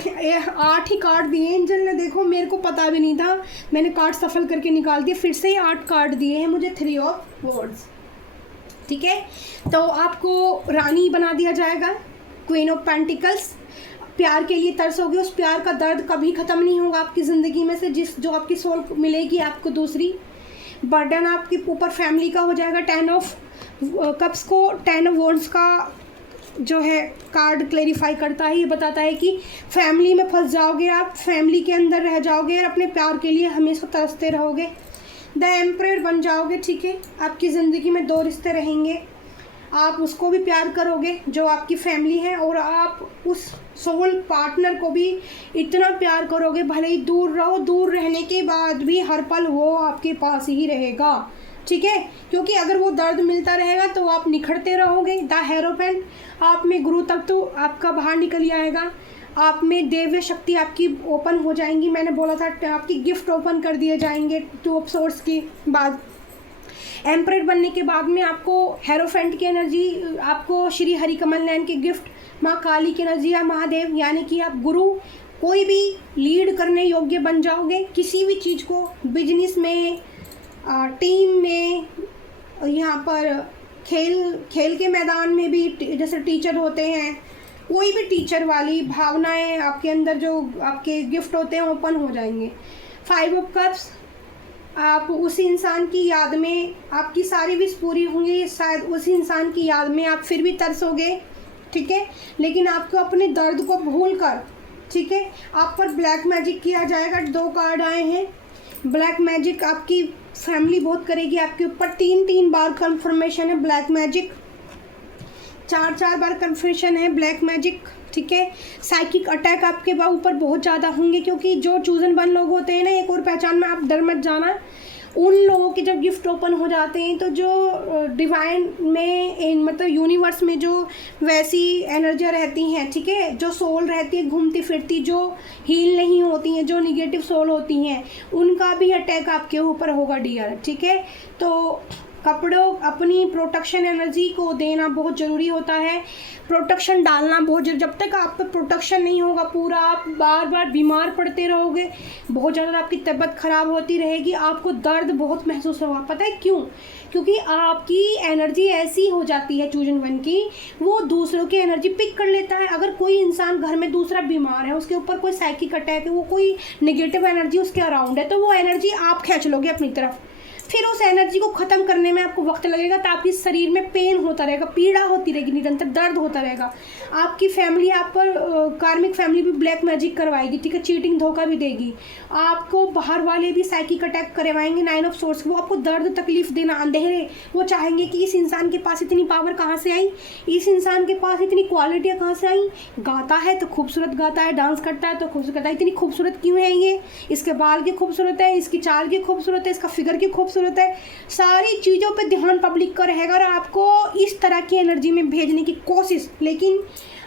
8 ही कार्ड दिए एंजल ने। देखो मेरे को पता भी नहीं था, मैंने कार्ड सफल करके निकाल दिए, फिर से ही 8 कार्ड दिए हैं मुझे 3 ऑफ वॉन्ड्स। ठीक है, तो आपको रानी बना दिया जाएगा, क्वीन ऑफ पेंटिकल्स। प्यार के लिए तरसोगे, उस प्यार का दर्द कभी ख़त्म नहीं होगा आपकी ज़िंदगी में से, जो आपकी सोल मिलेगी आपको दूसरी। बर्डन आपके ऊपर फैमिली का हो जाएगा। 10 ऑफ कप्स को 10 ऑफ वॉन्ड्स का जो है कार्ड क्लेरिफाई करता है, ये बताता है कि फैमिली में फंस जाओगे आप, फैमिली के अंदर रह जाओगे और अपने प्यार के लिए हमेशा तरसते रहोगे। द एम्परर बन जाओगे। ठीक है, आपकी ज़िंदगी में 2 रिश्ते रहेंगे, आप उसको भी प्यार करोगे जो आपकी फैमिली है, और आप उस सोल पार्टनर को भी इतना प्यार करोगे, भले ही दूर रहो, दूर रहने के बाद भी हर पल वो आपके पास ही रहेगा। ठीक है, क्योंकि अगर वो दर्द मिलता रहेगा तो आप निखरते रहोगे। द हेरोपेंट, आप में गुरु तत्व तो आपका बाहर निकल आएगा, आप में देव्य शक्ति आपकी ओपन हो जाएंगी। मैंने बोला था आपकी गिफ्ट ओपन कर दिए जाएंगे 2 ऑफ सोर्स के बाद। एम्परर बनने के बाद में आपको हेरोफेंट की एनर्जी, आपको श्री हरि कमल नयन की गिफ्ट, माँ काली की एनर्जी या महादेव, यानी कि आप गुरु कोई भी लीड करने योग्य बन जाओगे। किसी भी चीज़ को, बिजनेस में, टीम में, यहाँ पर खेल के मैदान में भी, जैसे टीचर होते हैं, कोई भी टीचर वाली भावनाएं आपके अंदर जो आपके गिफ्ट होते हैं ओपन हो जाएंगे। 5 ऑफ कप्स, आप उसी इंसान की याद में, आपकी सारी विश पूरी होंगी, शायद उसी इंसान की याद में आप फिर भी तरसोगे। ठीक है, लेकिन आपको अपने दर्द को भूल कर, ठीक है, आप पर ब्लैक मैजिक किया जाएगा। 2 कार्ड आए हैं, ब्लैक मैजिक आपकी फैमिली बहुत करेगी आपके ऊपर। 3 बार कन्फर्मेशन है ब्लैक मैजिक, 4 बार कन्फर्मेशन है ब्लैक मैजिक। ठीक है, साइकिक अटैक आपके ऊपर बहुत ज़्यादा होंगे, क्योंकि जो चूजन बन लोग होते हैं ना, एक और पहचान में आप डर मत जाना, उन लोगों के जब गिफ्ट ओपन हो जाते हैं तो जो डिवाइन में, मतलब यूनिवर्स में जो वैसी एनर्जी रहती हैं, ठीक है, जो सोल रहती है घूमती फिरती, जो हील नहीं होती हैं, जो निगेटिव सोल होती हैं, उनका भी अटैक आपके ऊपर होगा डियर। ठीक है, तो कपड़ों, अपनी प्रोटेक्शन एनर्जी को देना बहुत ज़रूरी होता है, प्रोटेक्शन डालना बहुत जरूरी। जब तक आप पे प्रोटेक्शन नहीं होगा पूरा, आप बार बार बीमार पड़ते रहोगे, बहुत ज़्यादा आपकी तबीयत ख़राब होती रहेगी, आपको दर्द बहुत महसूस होगा। पता है क्यों? क्योंकि आपकी एनर्जी ऐसी हो जाती है चूजन वन की, वो दूसरों की एनर्जी पिक कर लेता है। अगर कोई इंसान घर में दूसरा बीमार है, उसके ऊपर कोई साइकिक अटैक है, वो कोई निगेटिव एनर्जी उसके अराउंड है, तो वो एनर्जी आप खींच लोगे अपनी तरफ। फिर उस एनर्जी को ख़त्म करने में आपको वक्त लगेगा, तो आपके शरीर में पेन होता रहेगा, पीड़ा होती रहेगी, निरंतर दर्द होता रहेगा। आपकी फैमिली आप पर, कार्मिक फैमिली भी ब्लैक मैजिक करवाएगी, ठीक है, चीटिंग धोखा भी देगी, आपको बाहर वाले भी साइकिक अटैक करवाएंगे। 9 ऑफ सोर्स, वो आपको दर्द तकलीफ देना, अंधेरे, वो चाहेंगे कि इस इंसान के पास इतनी पावर कहाँ से आई, इस इंसान के पास इतनी क्वालिटियाँ कहाँ से आई, गाता है तो खूबसूरत गाता है, डांस करता है तो खूबसूरत करता है, इतनी खूबसूरत क्यों है ये, इसके बाल की खूबसूरत है, इसकी चाल की खूबसूरत है, इसका फिगर की खूबसूरत है। सारी चीज़ों पे ध्यान पब्लिक का रहेगा और आपको इस तरह की एनर्जी में भेजने की कोशिश, लेकिन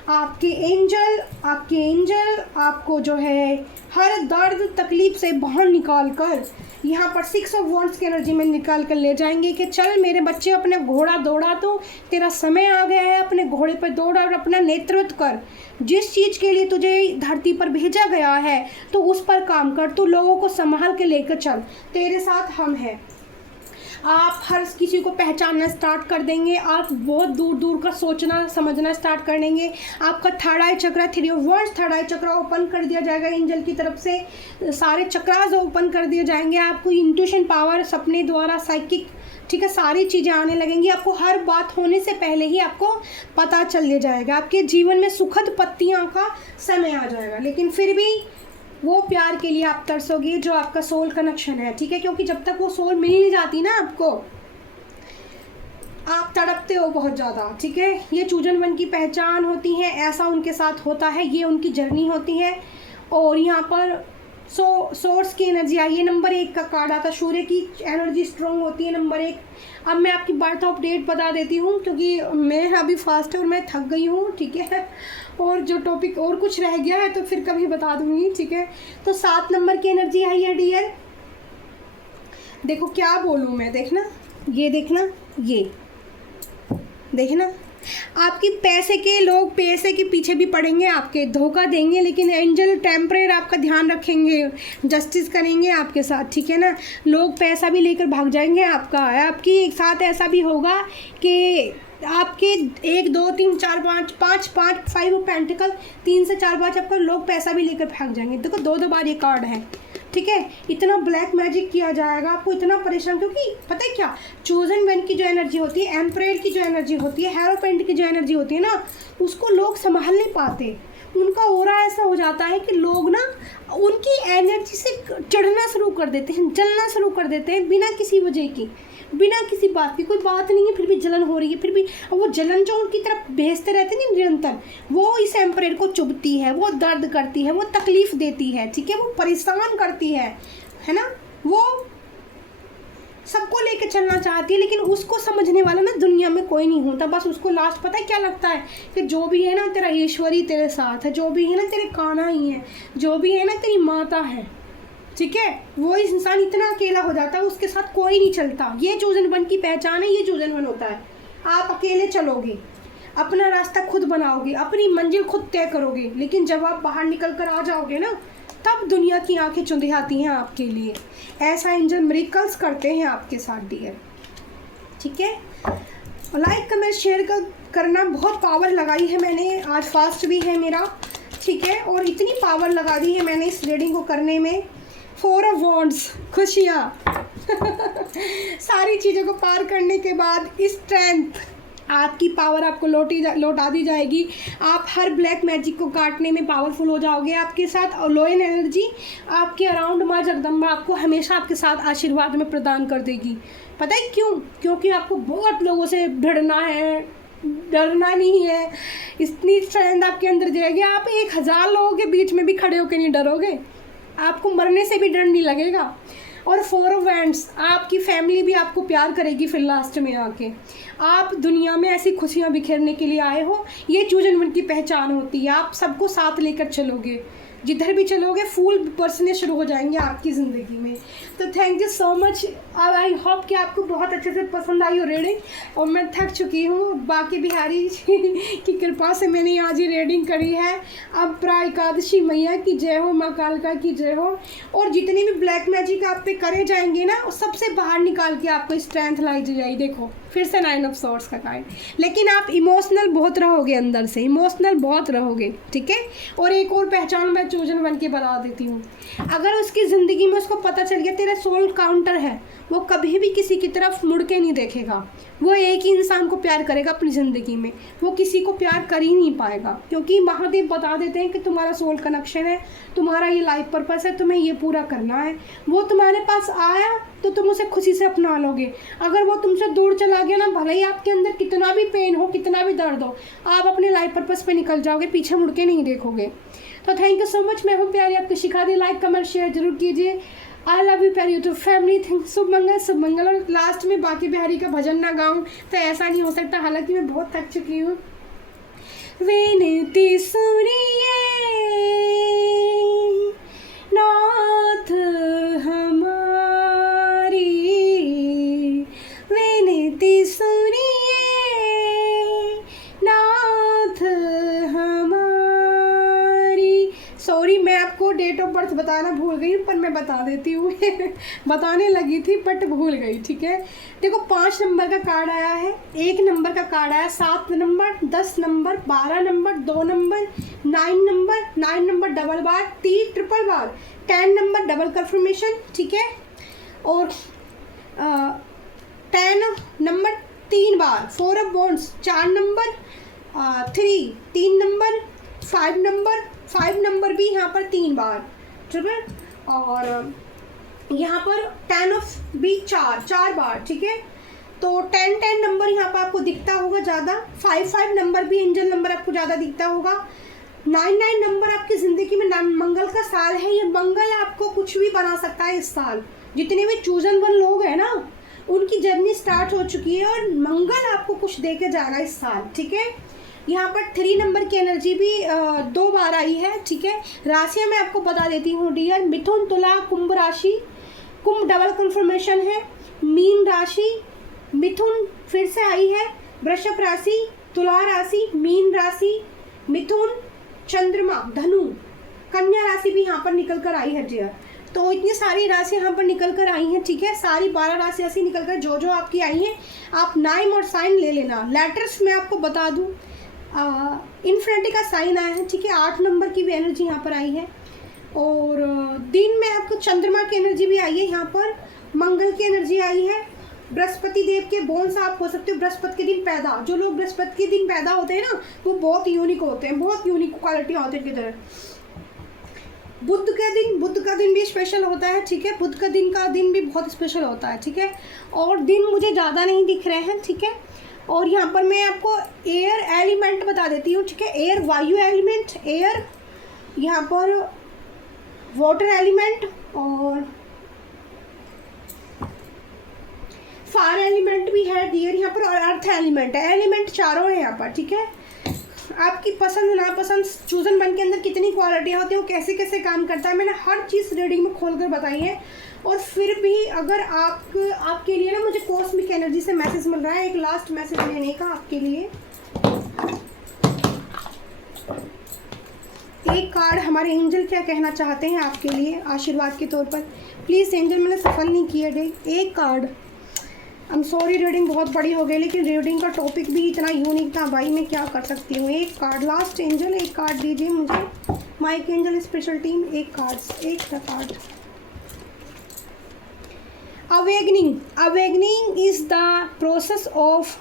आपके एंजल आपको जो है हर दर्द तकलीफ से बाहर निकाल कर यहाँ पर 6 ऑफ वॉन्ड्स की एनर्जी में निकाल कर ले जाएंगे कि चल मेरे बच्चे, अपने घोड़ा दौड़ा, तो तेरा समय आ गया है, अपने घोड़े पर दौड़ा और अपना नेतृत्व कर। जिस चीज़ के लिए तुझे धरती पर भेजा गया है तो उस पर काम कर, तू लोगों को संभाल के लेकर चल, तेरे साथ हम हैं। आप हर किसी को पहचानना स्टार्ट कर देंगे, आप बहुत दूर दूर का सोचना समझना स्टार्ट कर देंगे। आपका थर्ड आई चक्र, 3 ऑफ वॉन्ड्स, थर्ड आई चक्र ओपन कर दिया जाएगा एंजल की तरफ से, सारे चक्रास ओपन कर दिए जाएंगे। आपको इंट्यूशन पावर, सपने द्वारा, साइकिक, ठीक है, सारी चीज़ें आने लगेंगी। आपको हर बात होने से पहले ही आपको पता चल ले जाएगा, आपके जीवन में सुखद पत्तियाँ का समय आ जाएगा। लेकिन फिर भी वो प्यार के लिए आप तरसोगे जो आपका सोल कनेक्शन है, ठीक है, क्योंकि जब तक वो सोल मिल नहीं जाती ना आपको, आप तड़पते हो बहुत ज़्यादा, ठीक है। ये चूजन वन की पहचान होती है, ऐसा उनके साथ होता है, ये उनकी जर्नी होती है। और यहाँ पर सोर्स की एनर्जी आई है। नंबर 1 का कार्ड आता, सूर्य की एनर्जी स्ट्रॉन्ग होती है नंबर 1। अब मैं आपकी बर्थ ऑफ डेट बता देती हूँ, क्योंकि मैं अभी फास्ट है और मैं थक गई हूँ, ठीक है। और जो टॉपिक और कुछ रह गया है तो फिर कभी बता दूँगी, ठीक है। तो 7 नंबर की एनर्जी आई है डियर। देखो क्या बोलूँ मैं, देखना ये, देखना ये, देखना आपकी पैसे के लोग पैसे के पीछे भी पड़ेंगे, आपके धोखा देंगे, लेकिन एंजल टेम्परेरी आपका ध्यान रखेंगे, जस्टिस करेंगे आपके साथ, ठीक है ना। लोग पैसा भी लेकर भाग जाएंगे आपका। आपकी एक साथ ऐसा भी होगा कि आपके 1 2 3 4 5 5 पेंटिकल 3 से 4 5 आपका लोग पैसा भी लेकर भाग जाएंगे। देखो 2 बार ये कार्ड है, ठीक है। इतना ब्लैक मैजिक किया जाएगा आपको, इतना परेशान, क्योंकि पता है क्या, चोजन वन की जो एनर्जी होती है, एम्परेयर की जो एनर्जी होती है, हेरोपेंट की जो एनर्जी होती है ना, उसको लोग संभाल नहीं पाते। उनका ओरा ऐसा हो जाता है कि लोग ना उनकी एनर्जी से चढ़ना शुरू कर देते हैं, जलना शुरू कर देते हैं बिना किसी वजह की, बिना किसी बात की। कोई बात नहीं है फिर भी जलन हो रही है, फिर भी वो जलन जो उनकी तरफ भेजते रहते नहीं निरंतर, वो इस एम्परेयर को चुभती है, वो दर्द करती है, वो तकलीफ देती है, ठीक है, वो परेशान करती है ना। वो सबको लेके चलना चाहती है, लेकिन उसको समझने वाला ना दुनिया में कोई नहीं होता। बस उसको लास्ट पता है क्या लगता है कि जो भी है ना तेरा ईश्वरी तेरे साथ है, जो भी है ना तेरे कान्हा ही है, जो भी है ना तेरी माता है, ठीक है। वो इंसान इतना अकेला हो जाता है, उसके साथ कोई नहीं चलता। ये चोजन वन की पहचान है, ये चोजन वन होता है। आप अकेले चलोगे, अपना रास्ता खुद बनाओगे, अपनी मंजिल खुद तय करोगे, लेकिन जब आप बाहर निकल कर आ जाओगे ना, तब दुनिया की आंखें चुंधियाती हैं आपके लिए। ऐसा एंजल मिरेकल्स करते हैं आपके साथ डियर, ठीक है। लाइक कमेंट शेयर करना, बहुत पावर लगाई है मैंने, आज फास्ट भी है मेरा, ठीक है। और इतनी पावर लगा दी है मैंने इस रीडिंग को करने में। 4 ऑफ वॉन्ड्स, खुशियाँ सारी चीज़ों को पार करने के बाद स्ट्रेंथ, आपकी पावर आपको लौटा दी जाएगी। आप हर ब्लैक मैजिक को काटने में पावरफुल हो जाओगे आपके साथ। और लोयन एनर्जी आपके अराउंड माँ जगदम्बा आपको हमेशा आपके साथ आशीर्वाद में प्रदान कर देगी। पता है क्यों? क्योंकि आपको बहुत लोगों से भिड़ना है, डरना नहीं है। इतनी स्ट्रेंथ आपके अंदर जाएगी, आप 1000 लोगों के बीच में भी खड़े होकर नहीं डरोगे, आपको मरने से भी डर नहीं लगेगा। और 4 ऑफ वैंड्स, आपकी फैमिली भी आपको प्यार करेगी फिर लास्ट में आके। आप दुनिया में ऐसी खुशियाँ बिखेरने के लिए आए हो, ये चोजन वन की पहचान होती है। आप सबको साथ लेकर चलोगे, जिधर भी चलोगे फूल बरसने शुरू हो जाएंगे आपकी ज़िंदगी में। तो thank you so much. I hope कि आपको बहुत अच्छे से पसंद आई हो रीडिंग, और मैं थक चुकी हूँ। बाकी बिहारी की कृपा से मैंने आज ही रीडिंग करी है। अब प्रा एकादशी मैया की जय हो, माँ कालका की जय हो। और जितने भी ब्लैक मैजिक आप पे करे जाएंगे ना, सबसे बाहर निकाल के आपको स्ट्रेंथ लाई जाएगी। देखो फिर से 9 ऑफ सोर्ड्स का कार्ड, लेकिन आप इमोशनल बहुत रहोगे, अंदर से इमोशनल बहुत रहोगे, ठीक है। और एक और पहचान मैं चोजन वन के बता देती हूँ। अगर उसकी ज़िंदगी में उसको पता चल गया तेरा सोल काउंटर है, वो कभी भी किसी की तरफ मुड़ के नहीं देखेगा। वो एक ही इंसान को प्यार करेगा अपनी ज़िंदगी में, वो किसी को प्यार कर ही नहीं पाएगा, क्योंकि महादेव बता देते हैं कि तुम्हारा सोल कनेक्शन है, तुम्हारा ये लाइफ पर्पस है, तुम्हें ये पूरा करना है। वो तुम्हारे पास आया तो तुम उसे खुशी से अपना लोगे। अगर वो तुमसे दूर चला गया ना, भले ही आपके अंदर कितना भी पेन हो, कितना भी दर्द हो, आप अपने लाइफ पर्पस पे निकल जाओगे, पीछे मुड़ के नहीं देखोगे। तो थैंक यू सो मच। मैं हूँ प्यारी, आपको सिखा दी। लाइक कमेंट शेयर जरूर कीजिए। आई लव यू प्यारी यूट्यूब फैमिली। थैंक शुभ मंगल, शुभ मंगल। और लास्ट में बाकी बिहारी का भजन ना गाऊं तो ऐसा नहीं हो सकता, हालांकि मैं बहुत थक चुकी हूँ। विनती सुनिए नाथ हमारी, विनती सुनिए नाथ हमारी। सॉरी, मैं आपको डेट ऑफ बर्थ बताना भूल गई, पर मैं बता देती हूँ बताने लगी थी बट भूल गई, ठीक है। देखो 5 नंबर का कार्ड आया है, 1 नंबर का कार्ड आया, 7 number, 10 number, 12 number, 2 number, 9 number double बार, 3 ट्रिपल बार, 10 नंबर डबल कंफर्मेशन, ठीक है। और 10 नंबर 3 बार, 4 of wands 4 number, 3 number, 5 number भी यहाँ पर 3 बार ट्रिपल। और यहाँ पर 10 ऑफ भी 4 बार, ठीक है। तो 10 नंबर यहाँ पर आपको दिखता होगा ज़्यादा। 5 नंबर भी एंजल नंबर आपको ज़्यादा दिखता होगा। 99 नंबर आपकी ज़िंदगी में मंगल का साल है। ये मंगल आपको कुछ भी बना सकता है इस साल। जितने भी चूजन वन लोग हैं ना, उनकी जर्नी स्टार्ट हो चुकी है और मंगल आपको कुछ दे के जाएगा इस साल, ठीक है। यहाँ पर 3 नंबर की एनर्जी भी 2 बार आई है, ठीक है। राशियाँ मैं आपको बता देती हूँ डियर। मिथुन, तुला, कुंभ राशि। कुंभ डबल कंफर्मेशन है। मीन राशि, मिथुन फिर से आई है। वृषभ राशि, तुला राशि, मीन राशि, मिथुन, चंद्रमा, धनु, कन्या राशि भी यहाँ पर निकल कर आई है डियर। तो इतनी सारी राशि यहाँ पर निकल कर आई हैं, ठीक है। सारी 12 राशि ऐसी निकल कर जो आपकी आई हैं, आप नाम और साइन ले लेना। लेटर्स मैं आपको बता दूँ, इन्फिनिटी का साइन आया है, ठीक है। 8 नंबर की भी एनर्जी यहाँ पर आई है। और दिन में आपको चंद्रमा की एनर्जी भी आई है, यहाँ पर मंगल की एनर्जी आई है। बृहस्पति देव के बोन्स आप हो सकते हो बृहस्पति के दिन पैदा। जो लोग बृहस्पति के दिन पैदा होते हैं ना, वो बहुत यूनिक होते हैं, बहुत यूनिक क्वालिटी होती है इनकी तरह। बुध का दिन भी स्पेशल होता है, ठीक है। बुध का दिन भी बहुत स्पेशल होता है, ठीक है। और दिन मुझे ज़्यादा नहीं दिख रहे हैं, ठीक है। और यहाँ पर मैं आपको एयर एलिमेंट बता देती हूँ, ठीक है। एयर वायु एलिमेंट, एयर, यहाँ पर वाटर एलिमेंट और फायर एलिमेंट भी है डियर यहाँ पर, और अर्थ एलिमेंट है। एलिमेंट चारों है यहाँ पर, ठीक है। आपकी पसंद नापसंद चूजन वन के अंदर कितनी क्वालिटियाँ होती हैं, वो कैसे कैसे काम करता है, मैंने हर चीज़ रीडिंग में खोल कर बताई है। और फिर भी अगर आपके लिए ना मुझे कॉस्मिक एनर्जी से मैसेज मिल रहा है, एक लास्ट मैसेज लेने का आपके लिए। एक कार्ड हमारे एंजल क्या कहना चाहते हैं आपके लिए आशीर्वाद के तौर पर। प्लीज़ एंजल, मैंने सफल नहीं किया डे। एक card, I am sorry reading बहुत बड़ी हो गई, लेकिन रीडिंग का टॉपिक भी इतना यूनिक था भाई, मैं क्या कर सकती हूँ। एक कार्ड, लास्ट एंजल एक कार्ड दीजिए मुझे, माइक एंजल स्पेशल टीम। एक card. Awakening is the process of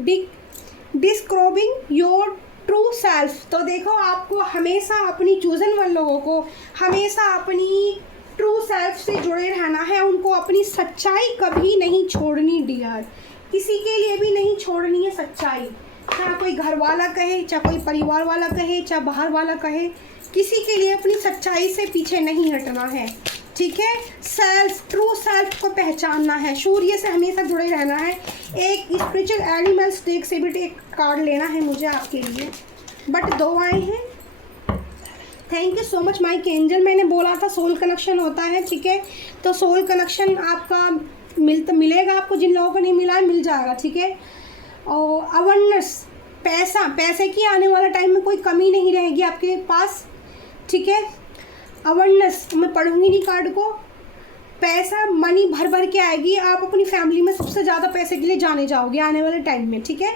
discovering your true self. तो देखो, आपको हमेशा अपनी चूजन वन लोगों को हमेशा अपनी ट्रू सेल्फ से जुड़े रहना है। उनको अपनी सच्चाई कभी नहीं छोड़नी डियर, किसी के लिए भी नहीं छोड़नी है सच्चाई। चाहे कोई घर वाला कहे, चाहे कोई परिवार वाला कहे, चाहे बाहर वाला कहे, किसी के लिए अपनी सच्चाई से पीछे नहीं हटना है, ठीक है। ट्रू सेल्फ को पहचानना है, सूर्य से हमेशा जुड़े रहना है। एक स्पिरिचुअल एनिमल स्टेक से भी एक कार्ड लेना है मुझे आपके लिए, बट 2 आए हैं। Thank you so much Mike angel. मैंने बोला था सोल कनेक्शन होता है, ठीक है। तो सोल कनेक्शन आपका मिलेगा आपको, जिन लोगों को नहीं मिला है मिल जाएगा, ठीक है। और अवेयरनेस, पैसे की आने वाला टाइम में कोई कमी नहीं रहेगी आपके पास, ठीक है। अवेयरनेस, मैं पढ़ूंगी नहीं कार्ड को। पैसा, मनी भर भर के आएगी। आप अपनी फैमिली में सबसे ज़्यादा पैसे के लिए जाने जाओगे आने वाले टाइम में, ठीक है।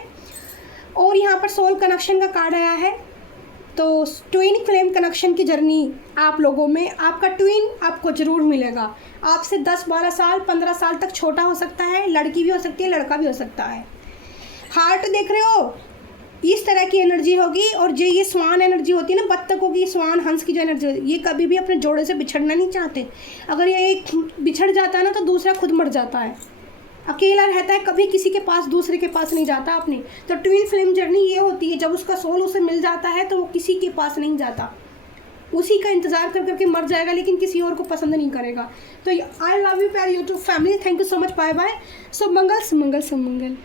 और यहाँ पर सोल कनेक्शन का कार्ड आया है। तो ट्विन फ्लेम कनेक्शन की जर्नी आप लोगों में, आपका ट्विन आपको ज़रूर मिलेगा। आपसे 10, 12 साल, 15 साल तक छोटा हो सकता है, लड़की भी हो सकती है, लड़का भी हो सकता है। हार्ट देख रहे हो, इस तरह की एनर्जी होगी। और जो ये स्वान एनर्जी होती है ना, बत्तखों की, स्वान, हंस की जो एनर्जी होती है, ये कभी भी अपने जोड़े से बिछड़ना नहीं चाहते। अगर ये एक बिछड़ जाता है ना, तो दूसरा खुद मर जाता है, अकेला रहता है, कभी किसी के पास, दूसरे के पास नहीं जाता अपने। तो ट्विन फ्लेम जर्नी ये होती है, जब उसका सोल उसे मिल जाता है तो वो किसी के पास नहीं जाता, उसी का इंतज़ार कर करके मर जाएगा, लेकिन किसी और को पसंद नहीं करेगा। तो आई लव यू प्यार YouTube family, thank you so much, bye bye. शुभ मंगल, सुमंगल, सुमंगल।